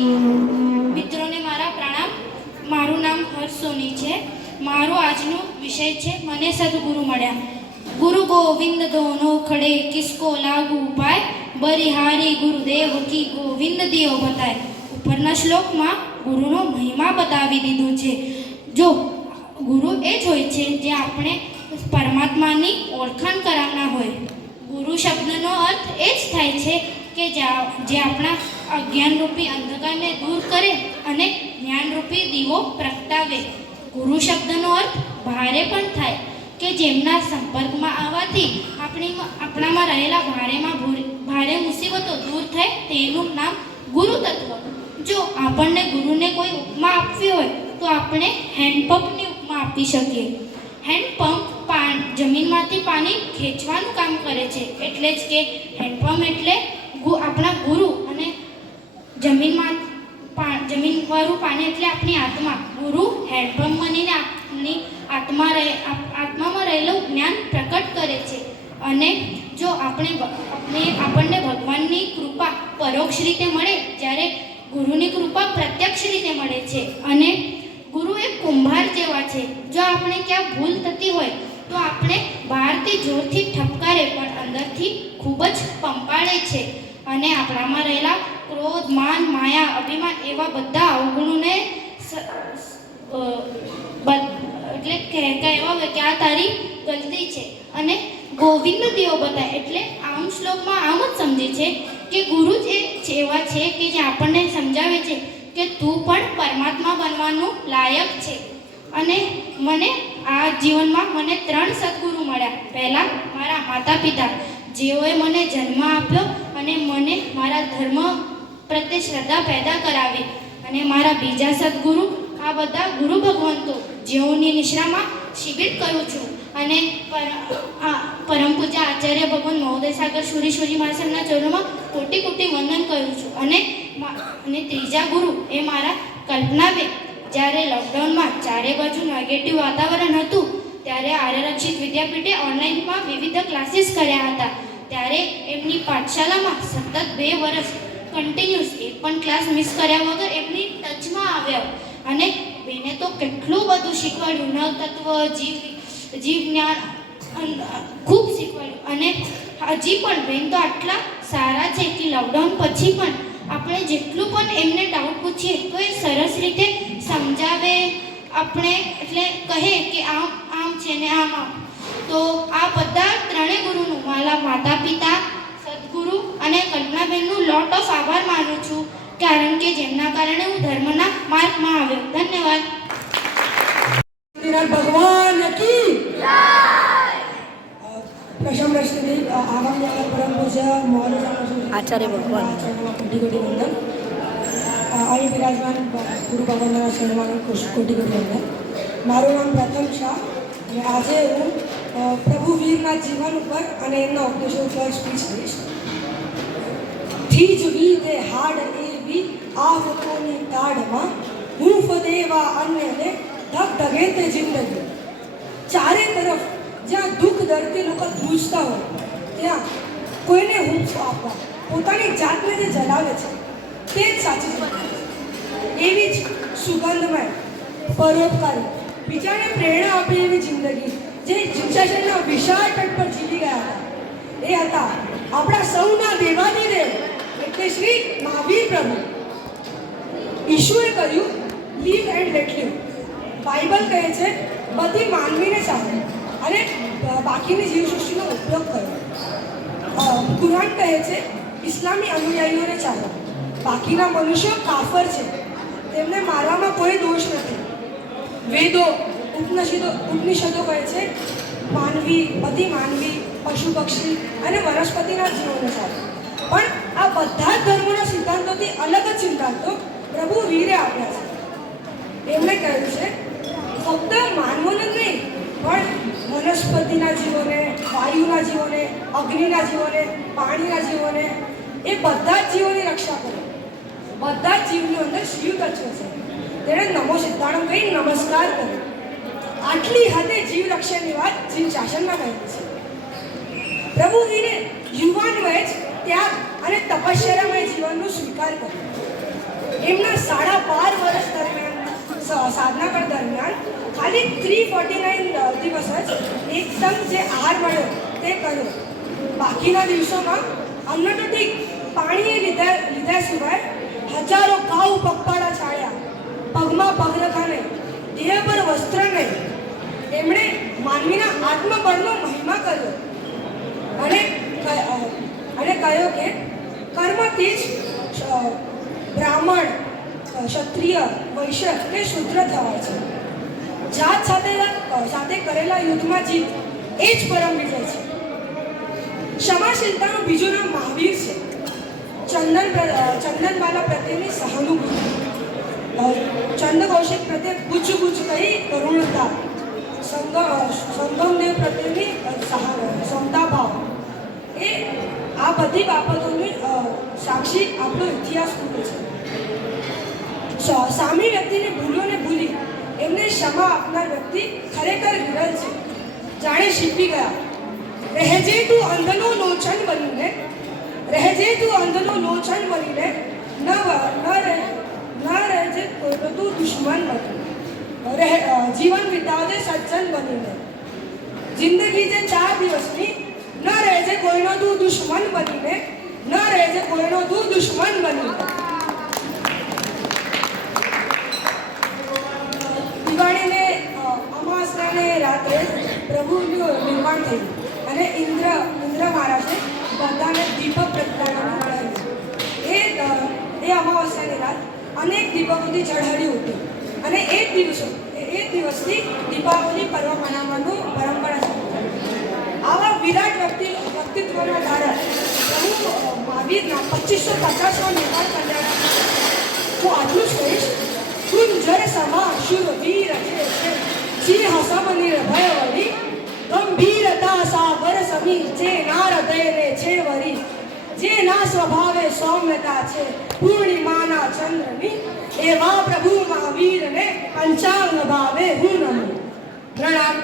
મિત્રોને મારા પ્રણામ. મારું નામ હર્ષ સોની છે. મારો આજનો વિષય છે મને સદગુરુ મળ્યા. ગુરુ ગોવિંદ દોનો ખડે કિસકો લાગુ ઉપાય, બરિહારી ગુરુદેવ કી ગોવિંદ દિયો બતાય. ઉપરના શ્લોકમાં ગુરુનો મહિમા બતાવી દીધો છે. જો ગુરુ એ જ હોય છે જે આપણે પરમાત્માની ઓળખાણ કરાવનાર હોય. ગુરુ શબ્દનો અર્થ એ જ થાય છે કે જે આપણા અજ્ઞાનરૂપી અંધકારને દૂર કરે અને જ્ઞાનરૂપી દીવો પ્રગટાવે. ગુરુ શબ્દનો અર્થ ભારે પણ થાય કે જેમના સંપર્કમાં આવવાથી આપણામાં રહેલા ભારે મુસીબતો દૂર થાય તેનું નામ ગુરુ તત્વ. જો આપણને ગુરુને કોઈ ઉપમા આપવી હોય તો આપણે હેન્ડપંપની ઉપમા આપી શકીએ. હેન્ડપંપ જમીનમાંથી પાણી ખેંચવાનું કામ કરે છે, એટલે જ કે હેન્ડપંપ એટલે આપણા ગુરુ અને જમીનવાળું પાણી એટલે આપણી આત્મા. ગુરુ હેન્ડપંપ બનીને આપણી આત્મામાં રહેલું જ્ઞાન પ્રકટ કરે છે. અને જો આપણને ભગવાનની કૃપા પરોક્ષ રીતે મળે, જ્યારે ગુરુની કૃપા પ્રત્યક્ષ રીતે મળે છે. અને ગુરુ એક કુંભાર જેવા છે. જો આપણે ક્યાં ભૂલ થતી હોય તો આપણે બહારથી જોરથી ઠપકારે પણ અંદરથી ખૂબ જ પંપાળે છે અને આપણામાં રહેલા ક્રોધ, માન, માયા, અભિમાન એવા બધા અવગુણોને એટલે કહેવા કે આ તારી ગલતી છે. અને ગોવિંદ દિયો બતાય એટલે આમ શ્લોકમાં આમ જ સમજે છે કે ગુરુ જ એવા છે કે જે આપણને સમજાવે છે કે તું પણ પરમાત્મા બનવાનું લાયક છે. અને મને આ જીવનમાં મને 3 સદગુરુ મળ્યા. પહેલાં મારા માતા પિતા, જેઓએ મને જન્મ આપ્યો અને મને મારા ધર્મ પ્રત્યે શ્રદ્ધા પેદા કરાવી. અને મારા બીજા સદગુરુ આ બધા ગુરુ ભગવંતો જેઓની નિશ્રામાં શિબિર કરું છું. અને પરમ પૂજ્ય આચાર્ય ભગવાન મહોદય સાગર સુરેશ્વરજી મહારાજના ચરણોમાં કોટી કોટી વંદન કરું છું. અને ત્રીજા ગુરુ એ મારા કલ્પનાબેન. જ્યારે લોકડાઉનમાં ચારે બાજુ નેગેટિવ વાતાવરણ હતું ત્યારે આર્યરક્ષિત વિદ્યાપીઠે ઓનલાઈનમાં વિવિધ ક્લાસીસ કર્યા હતા. ત્યારે એમની પાઠશાલામાં સતત 2 વર્ષ કન્ટિન્યુઅસ એક પણ ક્લાસ મિસ કર્યા વગર એમની ટચમાં આવ્યા. અને બેને તો કેટલું બધું શીખવાડ્યું, નવતત્વ, જીવ જ્ઞાન ખૂબ શીખવાડ્યું. અને હજી પણ બેન તો આટલા સારા છે કે લોકડાઉન પછી પણ આપણે જેટલું પણ એમને ડાઉટ પૂછીએ તો એ સરસ રીતે સમજાવે, આપણે એટલે કહે કે આમ આમ છે ને આમ આમ. તો આ બધા ત્રણેય ગુરુનું મારા માતા પિતા, સદગુરુ અને કલ્પનાબેનનું લોટ ઓફ આભાર માનું છું, કારણ કે જેમના કારણે હું ધર્મના માર્ગમાં આવ્યો. ધન્યવાદ. ભગવાન કી પ્રશમ રશ્મિ આગામી પરમ પૂજ્ય આચાર્ય ભગવાન. કોટી કોટી વંદન. અહીં બિરાજમાન ગુરુ ભગવાનના શરણમાં કોટી કોટી વંદન. મારું નામ પ્રથમ શાહ અને આજે હું પ્રભુ વીરના જીવન ઉપર અને એમના ઉપદેશો ઉપર સ્પીચ દઈશ. થી જ વીરે હાડ એવી આવકોની તાડમાં હૂંફ દેવા અન્યને ધગ ધગે તે જિંદગી. ચારે તરફ જ્યાં દુઃખ દર્દથી લોકો ધ્રુજતા હોય ત્યાં કોઈને હૂંફ આપવા, પોતાની જાતને જે જલાવે છે તે જ સાચી જિંદગી. એવી જ સુગંધમય, પરોપકારી, બીજાને પ્રેરણા આપે એવી જિંદગી જે જીવશાસનના વિશાળ તટ પર જીવી ગયા હતા, એ હતા આપણા સૌના દેવાધિદેવ એટલે શ્રી મહાવીર પ્રભુ. ઈશુએ કહ્યું live and let live. Bible કહે છે બધી માનવીને ચાલે અને બાકીની જીવસૃષ્ટિનો ઉપયોગ કર્યો. કુરાન કહે છે ઇસ્લામી અનુયાયીઓને ચાલો, બાકીના મનુષ્યો કાફર છે, તેમને મારવામાં કોઈ દોષ નથી. વેદો ઉપનિષદો કહે છે બધી માનવી, પશુ પક્ષી અને વનસ્પતિના જીવોને ચાલે. પણ આ બધા જ ધર્મોના સિદ્ધાંતોથી અલગ જ સિદ્ધાંતો પ્રભુ વીરે આપ્યા છે. એમણે કહ્યું છે ફક્ત માનવોને જ નહીં પણ વનસ્પતિના જીવોને, વાયુના જીવોને, અગ્નિના જીવોને, પાણીના જીવોને, એ બધા જ જીવોની રક્ષા કરો. બધા જ જીવની અંદર શિવ તત્વ છે, તેણે નમો સિદ્ધાણમ કહી નમસ્કાર કર્યો. આટલી હદે જીવ રક્ષણની વાત જીવ શાસનમાં કહેલી છે. પ્રભુ વીરે યુવાન વયે જ ત્યાગ અને તપશ્ચર્યામય જીવનનો સ્વીકાર કર્યો. એમના 12.5 વર્ષ દરમિયાન સાધનાકાળ દરમિયાન ખાલી 349 દિવસ જ એકદમ જે આહાર મળ્યો તે કર્યો. બાકીના દિવસોમાં અન્ન તો ઠીક, પાણી લીધા સિવાય હજારો ઘાવ પગપાળા ચાળ્યા, પગમાં પગરખા નહીં, દેહ પર વસ્ત્ર નહીં. એમણે માનવીના આત્મબળનો મહિમા કર્યો અને કહ્યું કે કર્મથી જ બ્રાહ્મણ, ક્ષત્રિય, વૈશ્ય કે શૂદ્ર થવાય છે. જાત સાથે કરેલા યુદ્ધમાં જીત એ જ પરમ વિજય છે. ક્ષમાશીલતાનું બીજું નામ મહાવીર છે. ચંદનબાલા પ્રત્યેની સહાનુભૂતિ, ચંદ્રકૌશિક પ્રત્યે ગુજ કહી કરુણતા, સંગમદેવ પ્રત્યેની સમતાભાવ, એ આ બધી બાબતોની સાક્ષી આપણો ઇતિહાસ પૂરો છે. સામી વ્યક્તિની ભૂલોને ભૂલી એમને ક્ષમા આપનાર વ્યક્તિ ખરેખર વિરલ છે. જાણે શીખી ગયા. રહેજે તું અંધનો લોચન બનીને, રહેજે તું અંધનો લોચન બનીને, ન રહેજે કોઈનો તું દુશ્મન બનીને, જીવન વિતાવજે સજ્જન બનીને. જિંદગી જે 4 દિવસની, ન રહેજે કોઈનો તું દુશ્મન બનીને, ન રહેજે કોઈનો તું દુશ્મન બનીને. દિવાળીને અમાસને રાત્રે પ્રભુનું નિર્માણ થયું અને ઇન્દ્ર મહારાજે બધાને દીપક પ્રગટાવવાનું કહ્યું. એ અમાવસ્યાની રાત અનેક દીપકોથી ઝળહળ્યું હતું અને એ દિવસથી દીપાવલી પર્વ મનાવવાનું પરંપરા શરૂ થઈ. આવા વિરાટ વ્યક્તિત્વના ધારક પ્રભુ મહાવીરના 2550 નિર્માણ કરનારા હું આટલું જ કહીશ. કુંજર સમા શુર વીર છે, સિંહ સમની ભય વળી, ગંભીરતા સાગર સમી, જે ના હૃદયને છે વરી, જે ના સ્વભાવે સૌમ્યતા છે પૂર્ણિમાના ચંદ્રની, એવા પ્રભુ મહાવીરને પંચાંગ ભાવે હું નમું. પ્રણામ.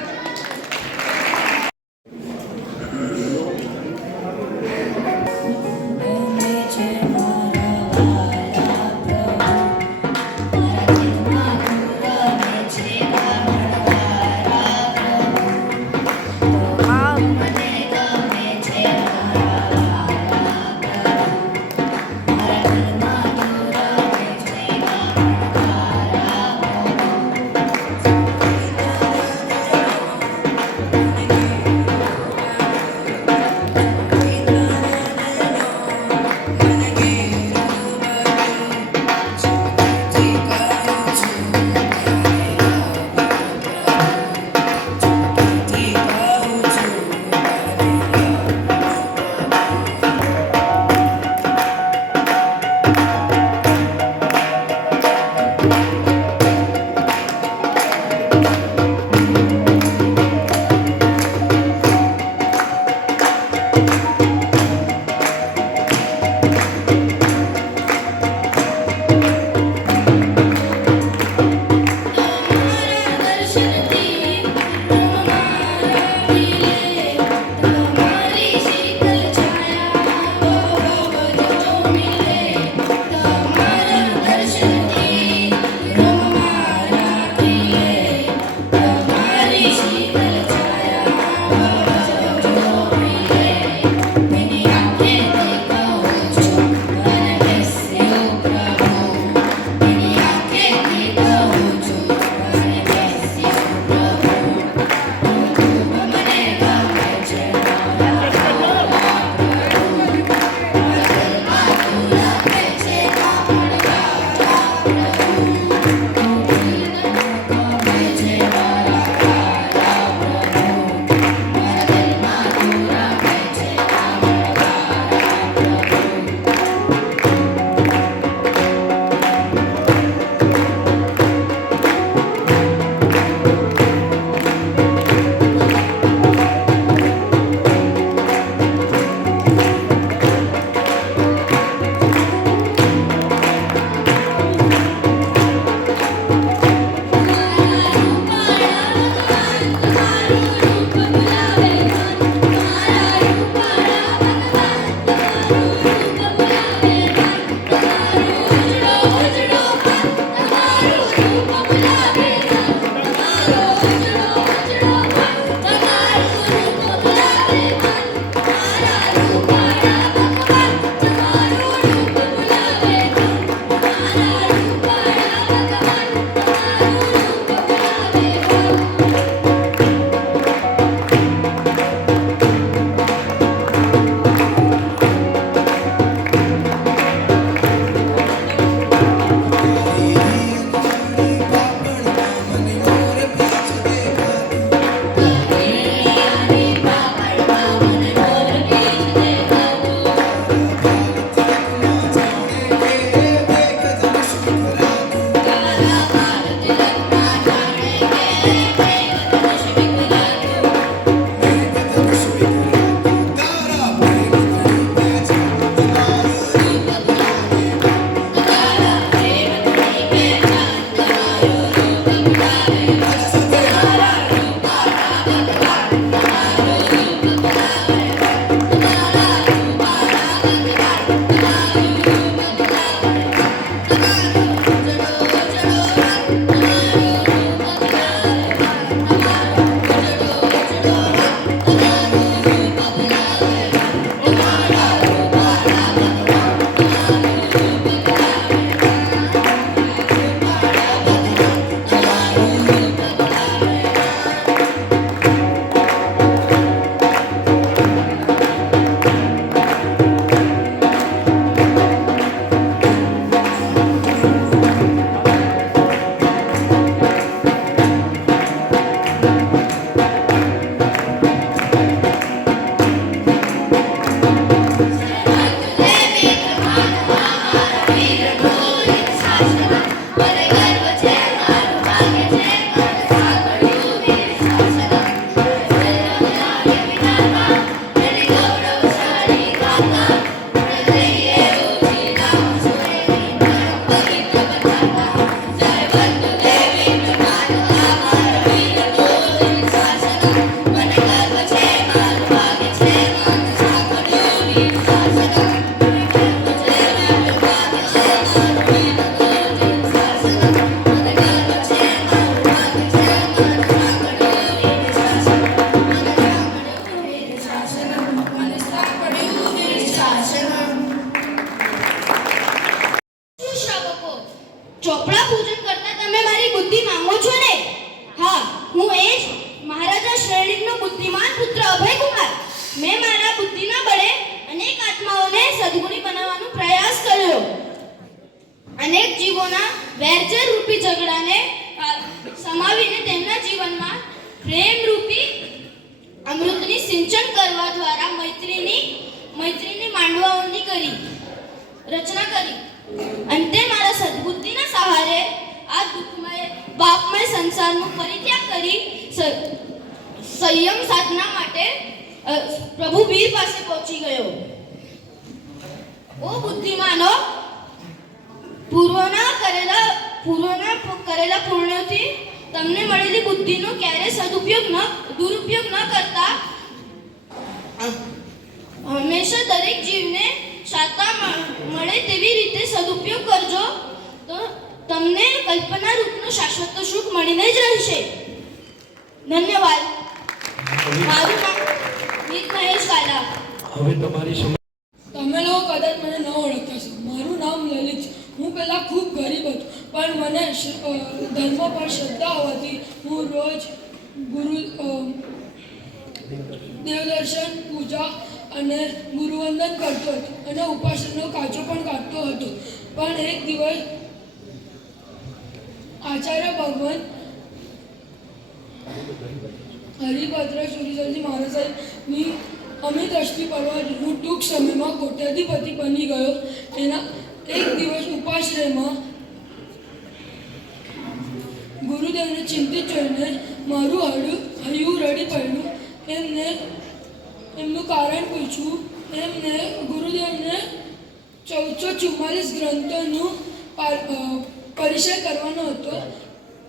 મેં મારા બુદ્ધિના બળે અનેક આત્માઓને સદગુણી બનાવવાનો પ્રયાસ કર્યો. અનેક જીવોના વેરઝેર રૂપી ઝઘડાને સમાવીને તેમના જીવનમાં પ્રેમ રૂપી અમૃતની સિંચન કરવા દ્વારા મૈત્રીની માંડવાઓની રચના કરી. અંતે મારા સદબુદ્ધિના સહારે આ દુઃખમય પાપમય સંસારનો પરિત્યાગ કરી સંયમ સાધના માટે પ્રભુ વીર પાસે પહોંચી ગયો. ઓ બુદ્ધિમાનો, પૂર્વના કરેલા પુણ્યોથી તમને મળેલી બુદ્ધિનો ક્યારે દુરુપયોગ ન કરતા હંમેશા દરેક જીવને શાતા મળે તેવી રીતે સદુપયોગ કરજો, તો તમને કલ્પના રૂપનું શાશ્વત સુખ મળીને જ રહેશે. ધન્યવાદ. મારું નામ મીત મહેશ કાલા. હવે તમારી તમે લોકો કદાચ મને ન ઓળખતા છો. મારું નામ લલિત છે. હું પહેલાં ખૂબ ગરીબ હતો, પણ મને ધર્મ પર શ્રદ્ધા હોવાથી હું રોજ દેવદર્શન, પૂજા અને ગુરુવંદન કરતો હતો અને ઉપાસનાનો કાચો પણ કાઢતો હતો. પણ એક દિવસ આચાર્ય ભગવાન હરિભદ્ર સુરીસરજી મહારાજની અમી દ્રષ્ટિ પડવાથી હું ટૂંક સમયમાં કોટ્યાધિપતિ બની ગયો. એના એક દિવસ ઉપાશ્રયમાં ગુરુદેવને ચિંતિત જોઈને મારું હૈયું રડી પડ્યું. એમનું કારણ પૂછ્યું. એમને ગુરુદેવને 1444 ગ્રંથોનું પરિચય કરવાનો હતો,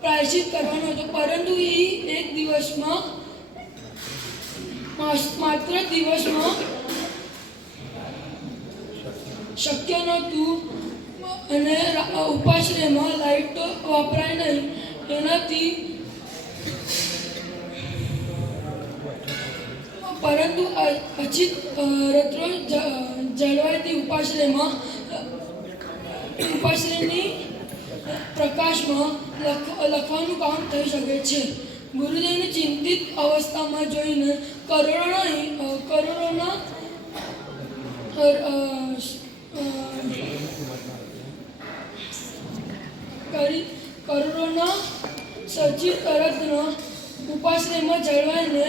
પ્રાયશ્ચિત કરવાનો હતો, પરંતુ એ એક દિવસમાં માત્ર દિવસમાં શક્ય નહોતું અને ઉપાશ્રયમાં લાઇટ તો વપરાય નહીં. એનાથી પરંતુ અચિત રત્રો જળવાયથી ઉપાશ્રયની પ્રકાશમાં લખવાનું કામ થઈ શકે છે. ગુરુદેવની ચિંતિત અવસ્થામાં જોઈને કરોડોના સચિત રત્ન ઉપાશ્રયમાં જળવાઈને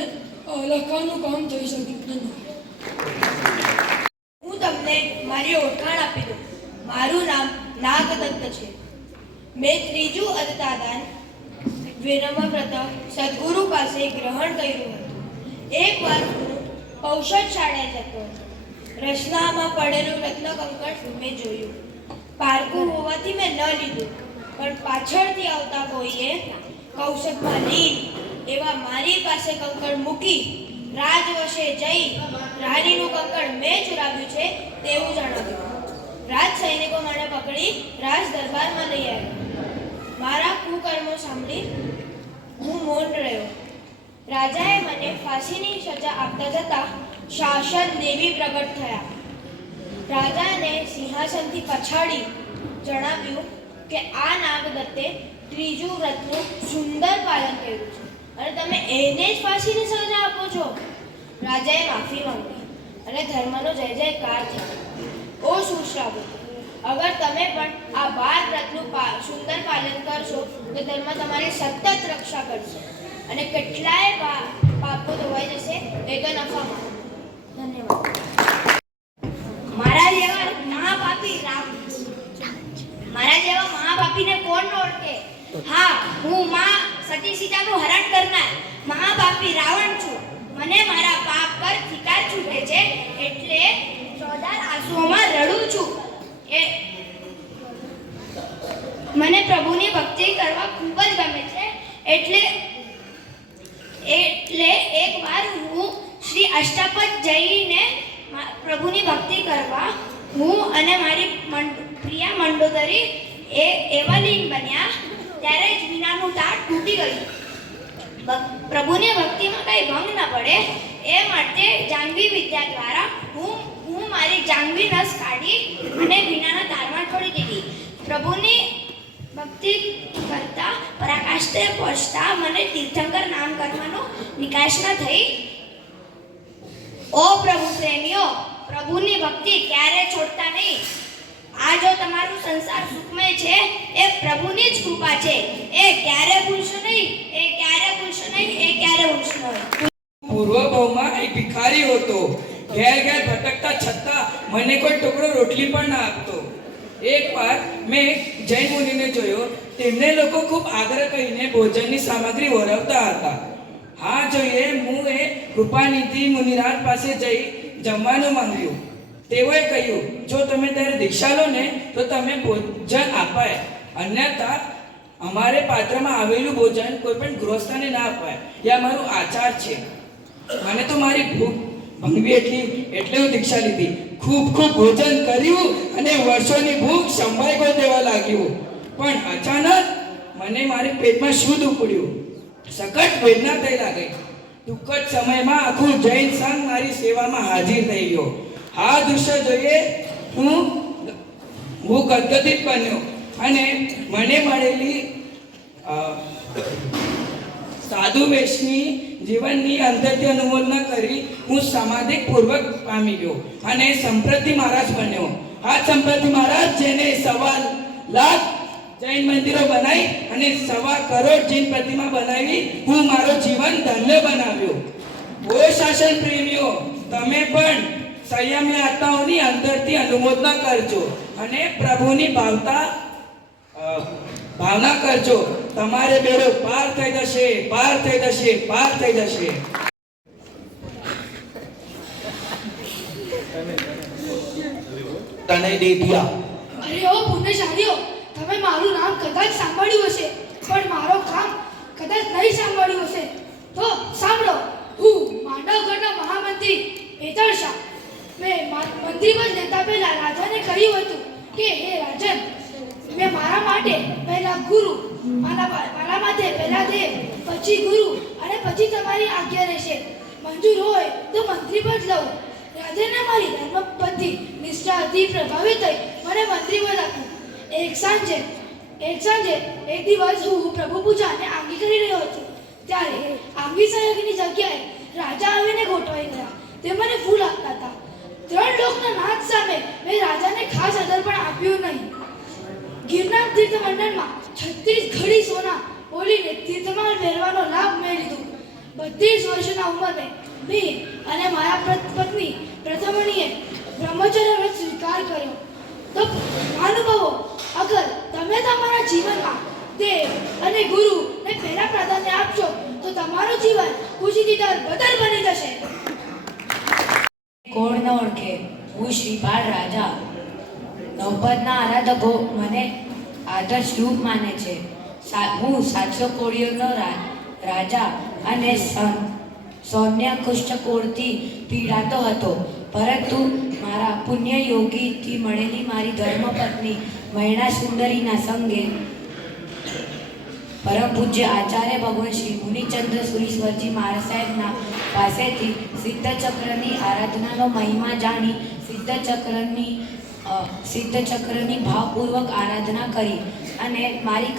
લખવાનું કામ થઈ શક્યું. હું તમને મારી ઓળખાણ આપી દઉં. મારું નામ નાગદત્ત છે. મેં ત્રીજું અદતાદાન વિનમ્રવ્રત સદગુરુ પાસે ગ્રહણ કર્યું હતું. એકવાર હું ઔષધ શાળાએ જતો હતો. રચનામાં પડેલું રત્ન કંકણ મેં જોયું. પારકું હોવાથી મેં ન લીધું, પણ પાછળથી આવતા કોઈએ કૌશકમાં લીન એવા મારી પાસે કંકણ મૂકી રાજવશે જઈ રાણીનું કંકણ મેં ચુરાવ્યું છે તેવું જણાવ્યું. રાજ સૈનિકો મને પકડી રાજ દરબારમાં લઈ આવ્યા. મારા કુકર્મો સાંભળી હું મૌન રહ્યો. રાજાએ મને ફાંસીની સજા આપતા જતા શાસન દેવી પ્રગટ થયા. રાજાને સિંહાસનથી પછાડી જણાવ્યું કે આ નાગદત્તે ત્રીજું વ્રતનું સુંદર પાલન કર્યું છે અને તમે એને જ ફાંસીની સજા આપો છો. રાજાએ માફી માંગી અને ધર્મનો જય જયકાર થયો. ઓ સુશ્રાવકો, અગર તમે પણ આ 12 વ્રતનું સુંદર પાલન કરશો તો ધર્મ તમારી સતત રક્ષા કરશે અને કેટલાય પાપો ધોવાઈ જશે. એ તો નફામાં. ધન્યવાદ. મારા જેવા મહાપાપીને કોણ ઓળખે? હા, હું માં સતી સીતાનું હરણ કરનાર મહાપાપી રાવણ છું. મને મારા પાપ પર ધિકાર છૂટે છે એટલે ચોદાર આંસુઓમાં રડું છું. મને પ્રભુની ભક્તિ કરવા ખૂબ જ ગમે છે એટલે એકવાર હું શ્રી અષ્ટપદ જઈને પ્રભુની ભક્તિ કરવા હું અને મારી પ્રિયા મંડોદરી એવા લીન બન્યા ત્યારે જ વિનાનું તાટ તૂટી ગયું. પ્રભુની ભક્તિમાં કઈ ભંગ ન પડે એ માટે જાંગવી વિદ્યા દ્વારા હું મારી જાંગવી નસ કાઢી અને વિનાના તારમાં છોડી દીધી. પ્રભુની ભક્તિ કરતા પરાકાષ્ઠે પહોંચતા મને તીર્થંકર નામ કરવાનો નિકાશ ન થઈ. ઓ પ્રભુ પ્રેમીઓ, પ્રભુની ભક્તિ ક્યારે છોડતા નહીં. આ જો તમારું સંસાર સુખમય છે એ પ્રભુની જ કૃપા છે. એ ક્યારે ભૂલશો નહીં, એ ક્યારે ભૂલશો નહીં, એ ક્યારે ભૂલશો નહીં. પૂર્વ ભાવમાં એક ભિખારી હતો. ઘેર ઘેર ભટકતા છતાં મને કોઈ ટુકડો રોટલી પણ ના આપતો. એકવાર મેં જૈન મુનિને જોયો. તેમને લોકો ખૂબ આગ્રહ કરીને ભોજનની સામગ્રી વરવતા હતા. હા જોઈએ, હું એ કૃપાનિધિ મુનિરાજ પાસે જઈ જમવાનું માંગ્યું. તેઓએ કહ્યું, જો તમે ત્યારે દીક્ષા લો ને તો તમે ભોજન અપાય, અન્યથા અમારે પાત્રમાં આવેલું ભોજન કોઈ પણ ગૃહસ્થને ના અપાય. એ અમારું આચાર છે. મને તો મારી ભૂખ ભંગવી એટલે હું દીક્ષા લીધી. ખૂબ ખૂબ ભોજન કર્યું અને વર્ષોની ભૂખ સંભાઈ ગઈ દેવા લાગ્યું. પણ અચાનક મને મારી પેટમાં શું ઉપડ્યું. સખત વેદના થઈ લાગી. ટૂંક જ સમયમાં આખું જૈન સંઘ મારી સેવામાં હાજર થઈ ગયો. આ દૃશ્ય જોઈએ હું ગદગદિત બન્યો અને મને મળેલી સાધુ વેશની જીવનની અંતરથી અનુમોદના કરી હું સમાધિક પૂર્વક પામી ગયો અને સંપ્રતિ મહારાજ બન્યો. આ સંપ્રતિ મહારાજ જેને 1.25 લાખ જૈન મંદિરો બનાવી અને 1.25 કરોડ જૈન પ્રતિમા બનાવી હું મારો જીવન ધન્ય બનાવ્યો. ઓ શાસન પ્રેમીઓ, તમે પણ સંયમી આત્માઓની અંતરથી અનુમોદના કરજો અને પ્રભુની ભાવના કરજો. તમારે બેડો પાર થઈ જશે, પાર થઈ જશે, પાર થઈ જશે. તને દેધિયા. અરે ઓ પુણ્યશાળીઓ, તમે મારું નામ કદાચ સાંભળ્યું હશે પણ મારો કામ કદાચ નહીં સાંભળ્યું હશે. તો સાંભળો, હું માંડવગઢના મહામંત્રી પેતળ શાહ. મેં મંત્રીમાં જતા પહેલા રાજાને કહ્યું હતું કે હે રાજન, મેં મારા માટે પહેલા ગુરુ, મારા માટે પહેલા દેવ, પછી ગુરુ અને પછી તમારી આજ્ઞા રહેશે. મંજૂર હોય તો મંત્રી પદ લઉં. રાજને મારી ધર્મપત્ની નિષ્ઠા અતિ પ્રભાવિત થઈ મને મંત્રી પદ આપ્યું. એક સાંજે એક દિવસ હું પ્રભુ પૂજાને આંગી કરી રહ્યો હતો. ત્યારે આંગી સહાયકની જગ્યાએ રાજા આવીને ગોઠવાઈ ગયા. તે મને ફૂલ આપતા હતા. 3 લોકના નાથ સામે મેં રાજાને ખાસ આદર પણ આપ્યું નહીં. ગિરનાર તીર્થ મંડળમાં 36 ઘડી સોના બોલીને તીર્થમાં પહેરવાનો લાભ મેં લીધો. 32 વર્ષના ઉંમરે મેં અને મારા પત્ની પ્રથમણીએ બ્રહ્મચર્ય વ્રત સ્વીકાર કર્યો. તો મહાનુભાવો, અગર તમે તમારા જીવનમાં દેવ અને ગુરુને પહેલા પ્રાધાન્ય આપશો તો તમારું જીવન ખુશીથી બદલ બની જશે. કોણ ન ઓળખે, હું શ્રીપાળ રાજા. નવપદના આરાધકો મને આદર્શ રૂપ માને છે. હું 700 કોળીઓનો રાજા અને સૌમ્ય કુષ્ઠકોળથી પીડાતો હતો. પરંતુ મારા પુણ્ય યોગીથી મળેલી મારી ધર્મપત્ની મહિણા સુંદરીના સંગે પરમ પૂજ્ય આચાર્ય ભગવાન શ્રી મુનિચંદ્ર સુરીશ્વરજી મહારાજ સાહેબના પાસેથી સિદ્ધચક્રની આરાધનાનો મહિમા જાણી સિદ્ધચક્રની ભાવપૂર્વક આરાધના કરી અને મારી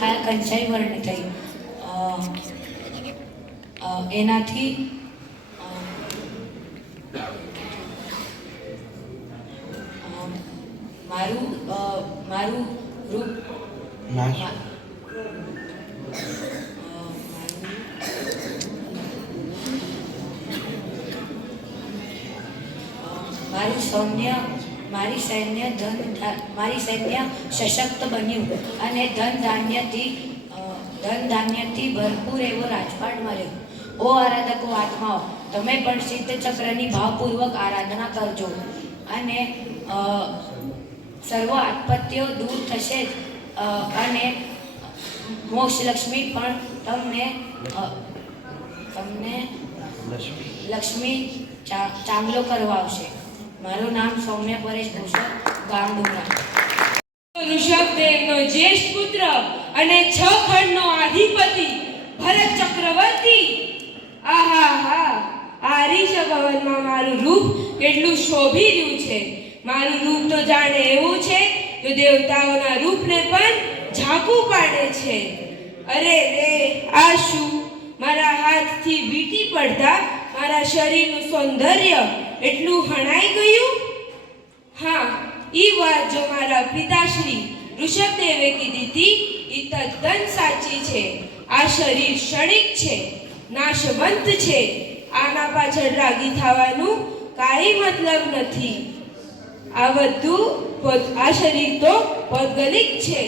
કાયા કંચાઈ વર્ણ થઈ. એનાથી મારું રૂપ મારી સૈન્ય સશક્ત બન્યું અને ધન ધાન્યથી ભરપૂર એવો રાજપાટ મળ્યો. ઓ આરાધકો આત્માઓ, તમે પણ સિદ્ધચક્રની ભાવપૂર્વક આરાધના કરજો અને સર્વ આપત્તિઓ દૂર થશે અને મોક્ષ લક્ષ્મી પણ તમને લક્ષ્મી ચાંગલો કરવા આવશે. મારું નામ સૌમ્ય પરેશ ભૂષણ, ગામ ડુંગરા. ઋષભદેવનો જ્યેષ્ઠ પુત્ર અને 6 ખંડનો અધિપતિ ભરત ચક્રવર્તી. આહાહા, આ ઋષભવનમાં મારું રૂપ કેટલું શોભી રહ્યું છે. મારું રૂપ તો જાણે એવું છે કે દેવતાઓના રૂપને પણ ઝાંકું પાડે છે. અરે રે, આ શું! મારા હાથ શ્વાસથી વીંટી પડતા મારા શરીરનું સૌંદર્ય એટલું હણાઈ ગયું. હા, એ વાત જો મારા પિતાશ્રી ઋષભદેવે કીધી હતી એ તદ્દન સાચી છે. આ શરીર ક્ષણિક છે, નાશવંત છે. આના પાછળ રાગી થવાનું કાંઈ મતલબ નથી. આ શરીર તો ભૌગોલિક છે,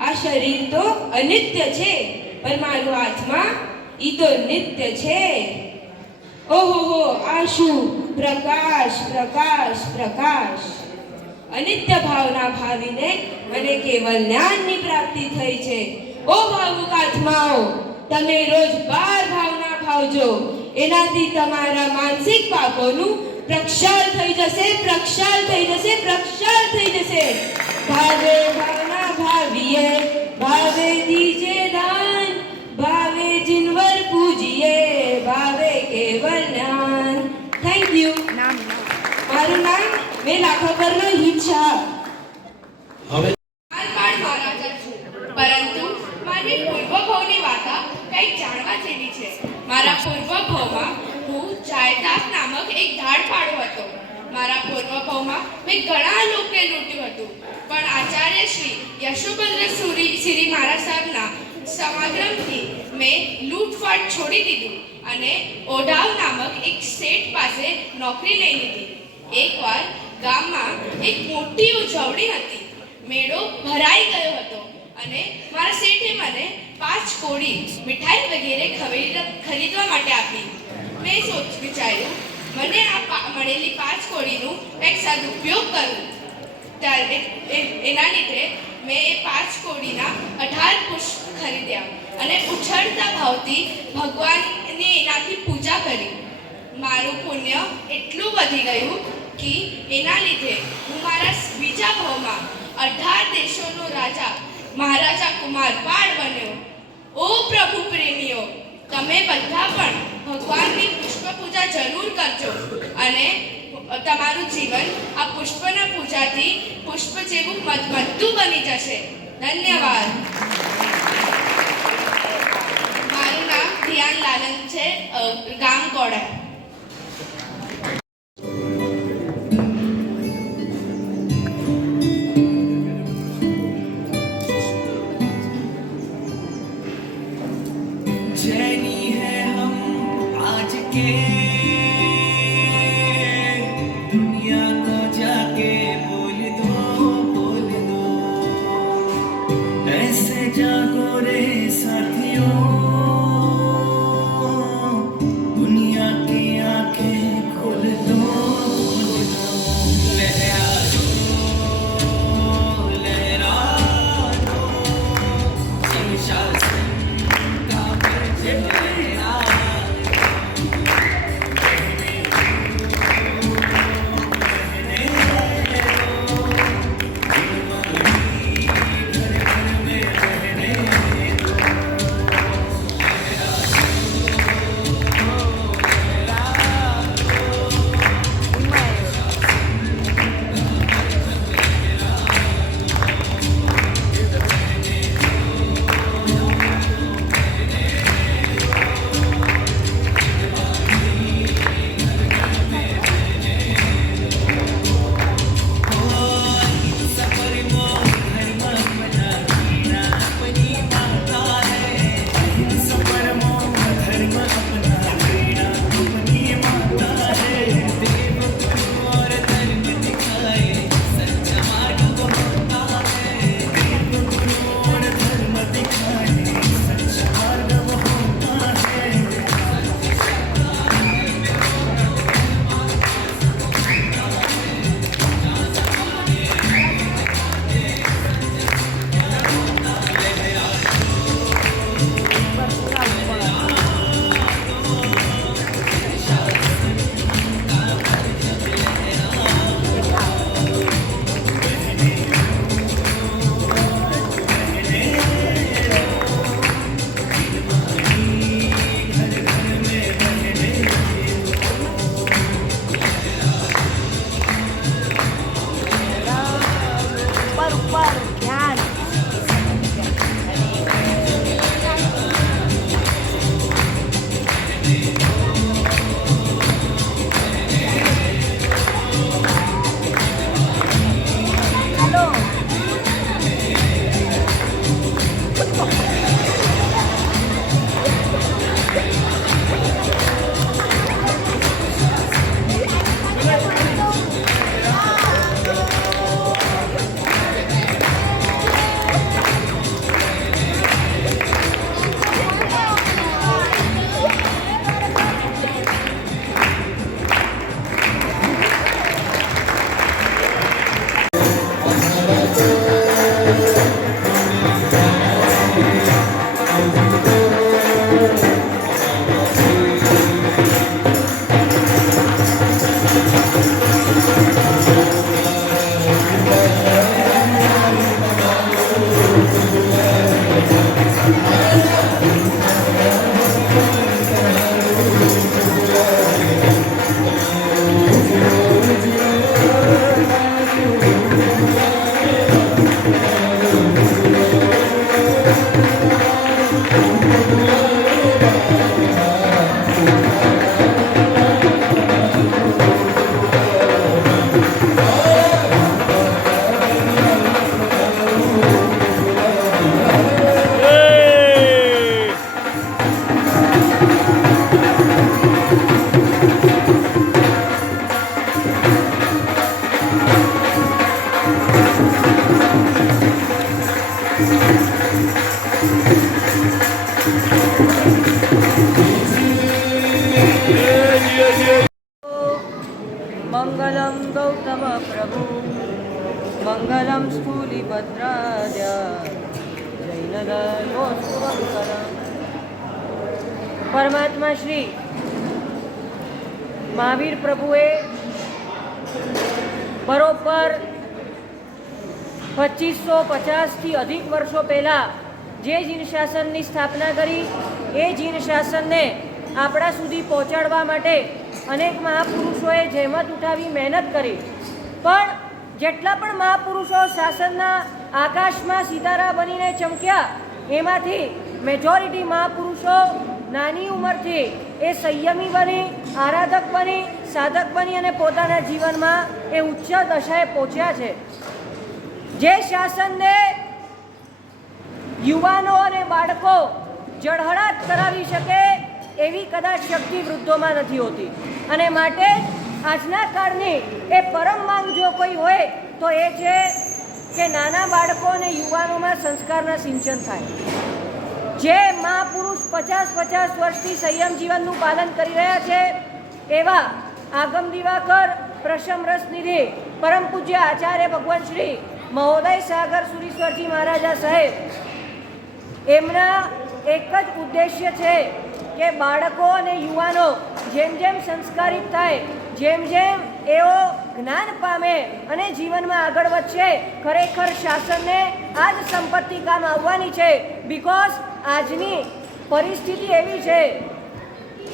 આ શરીર તો અનિત્ય છે, પણ મારું આત્મા ઈ તો નિત્ય છે. ઓહો, આ શું પ્રકાશ, પ્રકાશ, પ્રકાશ! અનિત્ય ભાવના ભાવીને મને કેવલ જ્ઞાનની પ્રાપ્તિ થઈ છે. ઓ ભાવુક આત્માઓ, તમે રોજ 12 ભાવના ભાવજો. એનાથી તમારા માનસિક પાપોનું પ્રક્ષાળ થઈ જશે, પ્રક્ષાળ થઈ જશે, પ્રક્ષાળ થઈ જશે. ભાવે ભાવના ભાવીએ, ભાવે દીજે દાન, ભાવે જીનવર પૂજીએ, ભાવે કેવલ જ્ઞાન. Thank you. મારું નામ મેં લાખાપરનો હિત શાહ. હવે મહારાજા છું, પરંતુ મારી પૂર્વભવની વાર્તા કંઈક જાણવા જેવી છે. મારા પૂર્વભવમાં હું જાયદાદ નામક એક ધાડપાડો હતો. મારા પૂર્વભવમાં મેં ઘણા લોકોને લૂંટ્યું હતું, પણ આચાર્ય શ્રી યશોભદ્ર શ્રી મારા સાહેબના સમાગમથી મેં લૂંટફાટ છોડી દીધું અને ઓઢાવ નામક એક શેઠ પાસે નોકરી લઈ લીધી. એકવાર ગામમાં એક મોટી ઉજવણી હતી. મેળો ભરાઈ ગયો હતો અને મારા શેઠે મને 5 કોડી મીઠાઈ વગેરે ખરીદવા માટે આપી. મેં વિચાર્યું મને આ મળેલી 5 કોડીનું કંઈક સદુપયોગ કરું. ત્યારે એના લીધે મેં એ 5 કોડીના 18 પુષ્પ ખરીદ્યા અને ઉછળતા ભાવથી ભગવાનની એનાથી પૂજા કરી. મારું પુણ્ય એટલું વધી ગયું કે એના લીધે હું મારા બીજા ભાવમાં 18 દેશોનો રાજા મહારાજા કુમારપાળ બન્યો. ઓ પ્રભુ પ્રેમીઓ, તમે બધા પણ ભગવાનની પુષ્પ પૂજા જરૂર કરજો અને તમારું જીવન આ પુષ્પના પૂજાથી પુષ્પ જેવું મધમધું બની જશે. ધન્યવાદ. મારું નામ ધ્યાન લાલન છે, ગામ કોડા. जैनी है हम आज के दुनिया को जाके बोल दो ऐसे जागो रे साथियों, दुनिया की आंखें खोल दो. लहरा दो, लहरा दो, सिंह મંગલમ ગૌતમ પ્રભુ મંગલમ સ્થૂલિભદ્રાય જૈનદયોસ્તુ મંગલમ. પરમાત્મા શ્રી મહાવીર પ્રભુએ બરોબર 2550થી અધિક વર્ષો પહેલાં જે જીન શાસનની સ્થાપના કરી એ જીન શાસનને આપણા સુધી પહોંચાડવા માટે અનેક મહાપુરુષોએ જહેમત ઉઠાવી મહેનત કરી. પણ જેટલા પણ મહાપુરુષો શાસનના આકાશમાં સિતારા બનીને ચમક્યા એમાંથી મેજોરિટી મહાપુરુષો નાની ઉંમરથી એ સંયમી બની, આરાધક બની, સાધક બની અને પોતાના જીવનમાં એ ઉચ્ચ દશાએ પહોંચ્યા છે. જે શાસનને યુવાનો અને બાળકો જળહળાટ કરાવી શકે એવી કદાચ શક્તિ વૃદ્ધોમાં નથી હોતી. અને માટે આજના કાળની એ પરમ માંગ જો કોઈ હોય તો એ છે કે નાના બાળકો અને યુવાનોમાં સંસ્કારના સિંચન થાય. જે મહાપુરુષ 50 વર્ષથી સંયમ જીવનનું પાલન કરી રહ્યા છે એવા આગમ દિવાકર, પ્રશમ રસનિધિ, પરમ પૂજ્ય આચાર્ય ભગવાન શ્રી મહોદય સાગર સુરીશ્વરજી મહારાજા સાહેબ, એમના એક જ ઉદ્દેશ્ય છે કે બાળકો અને યુવાનો જેમ જેમ સંસ્કારિત થાય, જેમ જેમ એઓ જ્ઞાન પામે અને જીવનમાં આગળ વધશે, ખરેખર શાસનને આ જ સંપત્તિ કામ આવવાની છે. બિકોઝ આજની પરિસ્થિતિ એવી છે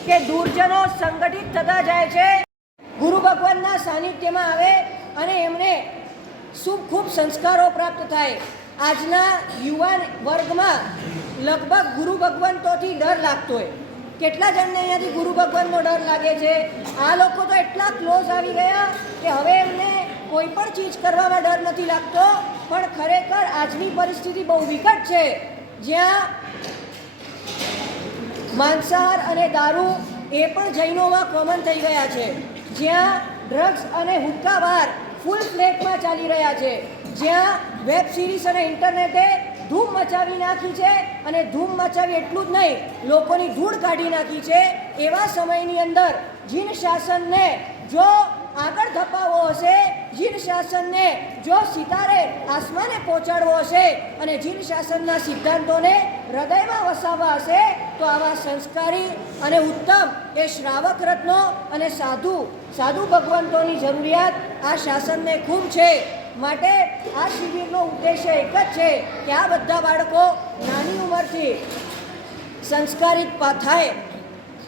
કે દુર્જનો સંગઠિત થતા જાય છે, ગુરુ ભગવાનના સાનિધ્યમાં આવે અને એમને ખૂબ સંસ્કારો પ્રાપ્ત થાય. આજના યુવાન વર્ગમાં લગભગ ગુરુ ભગવંતોથી ડર લાગતો હોય. કેટલા જણને અહીંયાથી ગુરુ ભગવાનનો ડર લાગે છે? આ લોકો તો એટલા ક્લોઝ આવી ગયા કે હવે એમને કોઈ પણ ચીજ કરવામાં ડર નથી લાગતો. પણ ખરેખર આજની પરિસ્થિતિ બહુ વિકટ છે, જ્યાં માંસાહાર અને દારૂ એ પણ જૈનોમાં કોમન થઈ ગયા છે, જ્યાં ડ્રગ્સ અને હુક્કા બાર ફૂલ ફ્લેટમાં ચાલી રહ્યા છે, જ્યાં વેબ સિરીઝ અને ઇન્ટરનેટે ધૂમ મચાવી નાખી છે. અને ધૂમ મચાવી એટલું જ નહીં, લોકોની ધૂળ કાઢી નાખી છે. એવા સમયની અંદર જીન શાસનને જો આગળ ધપાવવો હશે, જીન શાસનને જો સિતારે આસમાને પહોંચાડવો હશે અને જીન શાસનના સિદ્ધાંતોને હૃદયમાં વસાવવા હશે તો આવા સંસ્કારી અને ઉત્તમ એ શ્રાવક રત્નો અને સાધુ ભગવંતોની જરૂરિયાત આ શાસનને ખૂબ છે. માટે આ શિબિરનો ઉદ્દેશ્ય એક જ છે કે આ બધા બાળકો નાની ઉંમરથી સંસ્કારિત થાય.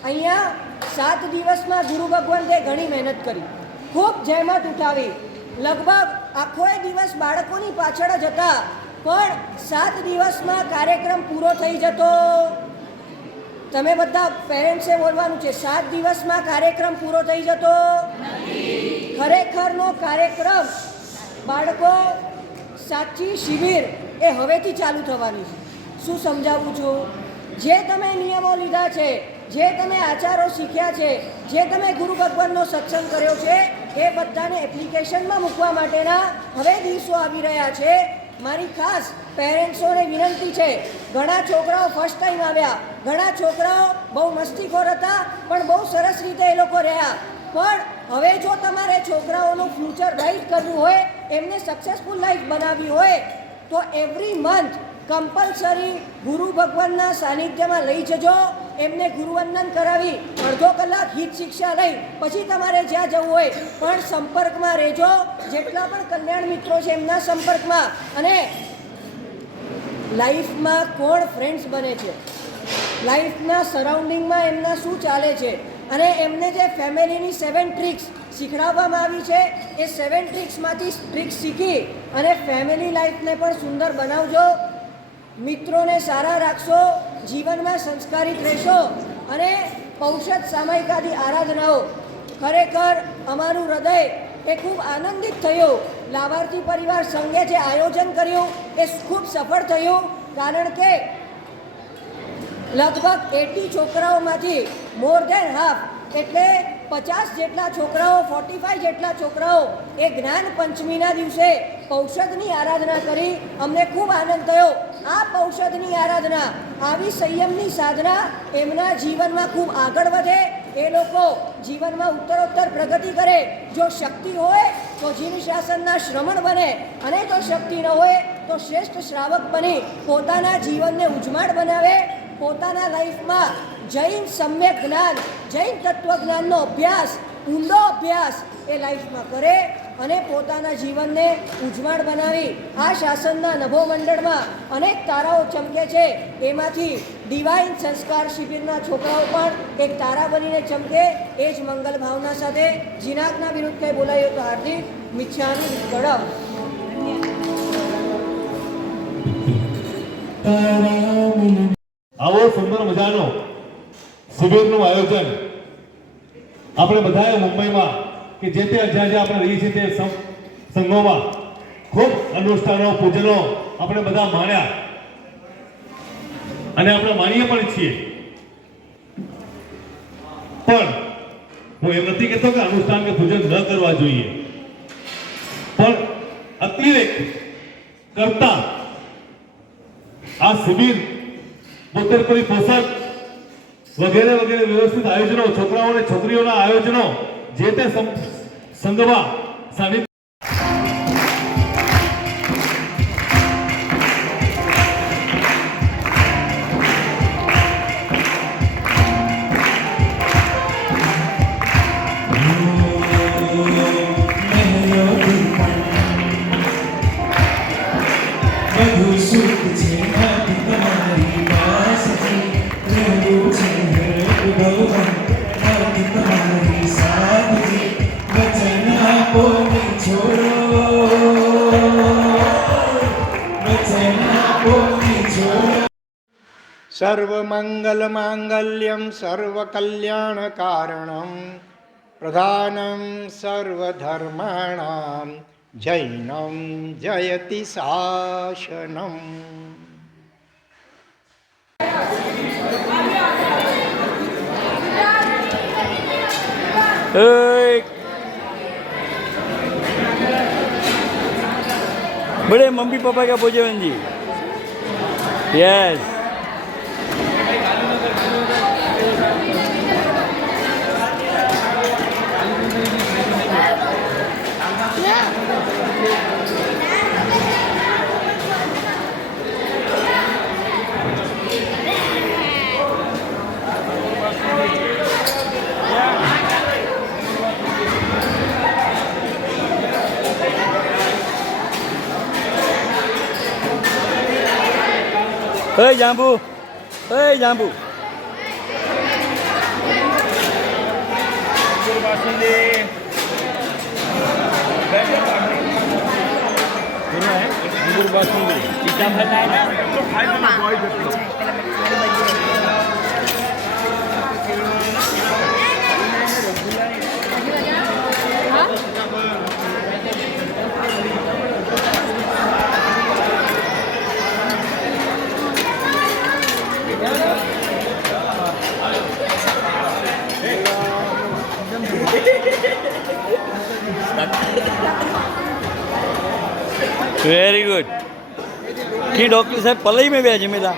અહીંયા 7 દિવસમાં ગુરુ ભગવંતે ઘણી મહેનત કરી, ખૂબ જહેમત ઉઠાવી, લગભગ આખો દિવસ બાળકોની પાછળ જ હતા. પણ 7 દિવસમાં કાર્યક્રમ પૂરો થઈ જતો. તમે બધા પેરેન્ટ્સે બોલવાનું છે, 7 દિવસમાં કાર્યક્રમ પૂરો થઈ જતો? ખરેખરનો કાર્યક્રમ બાળકો, સાચી શિબિર એ હવેથી ચાલુ થવાની છે. શું સમજાવું છું? જે તમે નિયમો લીધા છે, જે તમે આચારો શીખ્યા છે, જે તમે ગુરુ ભગવાનનો સત્સંગ કર્યો છે, એ બધાને એપ્લિકેશનમાં મૂકવા માટેના હવે દિવસો આવી રહ્યા છે. મારી ખાસ પેરેન્ટ્સોને વિનંતી છે, ઘણા છોકરાઓ ફર્સ્ટ ટાઈમ આવ્યા, ઘણા છોકરાઓ બહુ મસ્તીખોર હતા પણ બહુ સરસ રીતે એ લોકો રહ્યા. પણ હવે જો તમારે છોકરાઓનું ફ્યુચર બ્રાઇટ કરવું હોય, એમને સક્સેસફુલ લાઈફ બનાવવી હોય તો એવરી મંથ કમ્પલસરી ગુરુ ભગવાનના સાનિધ્યમાં લઈ જજો. એમને ગુરુવંદન કરાવી અડધો કલાક હિત શિક્ષા લઈ પછી તમારે જ્યાં જવું હોય પણ સંપર્કમાં રહેજો. જેટલા પણ કલ્યાણ મિત્રો છે એમના સંપર્કમાં. અને લાઈફમાં કોણ ફ્રેન્ડ્સ બને છે, લાઈફના સરાઉન્ડિંગમાં એમના શું ચાલે છે, અને એમને જે ફેમિલીની 7 ટ્રિક્સ શીખડાવવામાં આવી છે એ 7 ટ્રિક્સમાંથી ટ્રિક્સ શીખી અને ફેમિલી લાઈફને પણ સુંદર બનાવજો. મિત્રોને સારા રાખશો જીવનમાં સંસ્કારિત રહેશો અને પૌષદ સામાયિકાદી આરાધનાઓ ખરેખર અમારું હૃદય એ ખૂબ આનંદિત થયું. લાભાર્થી પરિવાર સંઘે જે આયોજન કર્યું એ ખૂબ સફળ થયું, કારણ કે લગભગ 80 છોકરાઓમાંથી મોર ધેન હાફ એટલે 50 જેટલા છોકરાઓ, 45 જેટલા છોકરાઓ એ જ્ઞાન પંચમીના દિવસે પૌષદની આરાધના કરી. અમને ખૂબ આનંદ થયો. આ પૌષદની આરાધના, આવી સંયમની સાધના એમના જીવનમાં ખૂબ આગળ વધે, એ લોકો જીવનમાં ઉત્તરોત્તર પ્રગતિ કરે. જો શક્તિ હોય તો જીન શાસનના શ્રમણ બને, અને જો શક્તિ ન હોય તો શ્રેષ્ઠ શ્રાવક બની પોતાના જીવનને ઉજ્જવળ બનાવે. પોતાના લાઈફમાં જૈન સમ્યક જ્ઞાન, જૈન તત્વજ્ઞાનનો અભ્યાસ, ઊંડો અભ્યાસ એ લાઈફમાં કરે અને પોતાના જીવનને ઉજ્જવળ બનાવી આ શાસનના નભો મંડળમાં અનેક તારાઓ ચમકે છે. એમાંથી ડિવાઇન સંસ્કાર શિબિરના છોકરાઓ પણ એક તારા બનીને ચમકે, એ જ મંગલ ભાવના સાથે જીનાગના વિરુદ્ધ કંઈ બોલાયો તો હાર્દિક મિચ્છામી કડક. આવો સુંદર મજાનો શિબિરનું આયોજન આપણે બધાએ મુંબઈમાં કે જે તે જ્યાં જ્યાં આપણે રહીએ છીએ તે સંઘોમાં ખૂબ અનુષ્ઠાનો પૂજનો આપણે બધા માણ્યા અને આપણે માનીએ પણ છીએ. પણ હું એમ નથી કહેતો કે અનુષ્ઠાન કે પૂજન ન કરવા જોઈએ, પણ અતિરેક કરતા આ શિબિર, બોતેરપરી પોશાક વગેરે વગેરે વ્યવસ્થિત આયોજનો, છોકરાઓ અને છોકરીઓના આયોજનો જે તે સંઘમાં સાનિધ્ય સર્વમંગલમાંગલ્યમ સર્વકલ્યાણકારણમ પ્રધાનમ સર્વધર્માણામ જૈનમ જયતિ શાસનમ. बड़े मम्मी पापा का भोजन जी. Yes. Hey Jambu, hey Jambu. अंगूर बासुंदी टीका भरना है ना तो खाई देना बॉय देते वेरी गुड. की डॉक्टर साहब पलई में भी जमेला.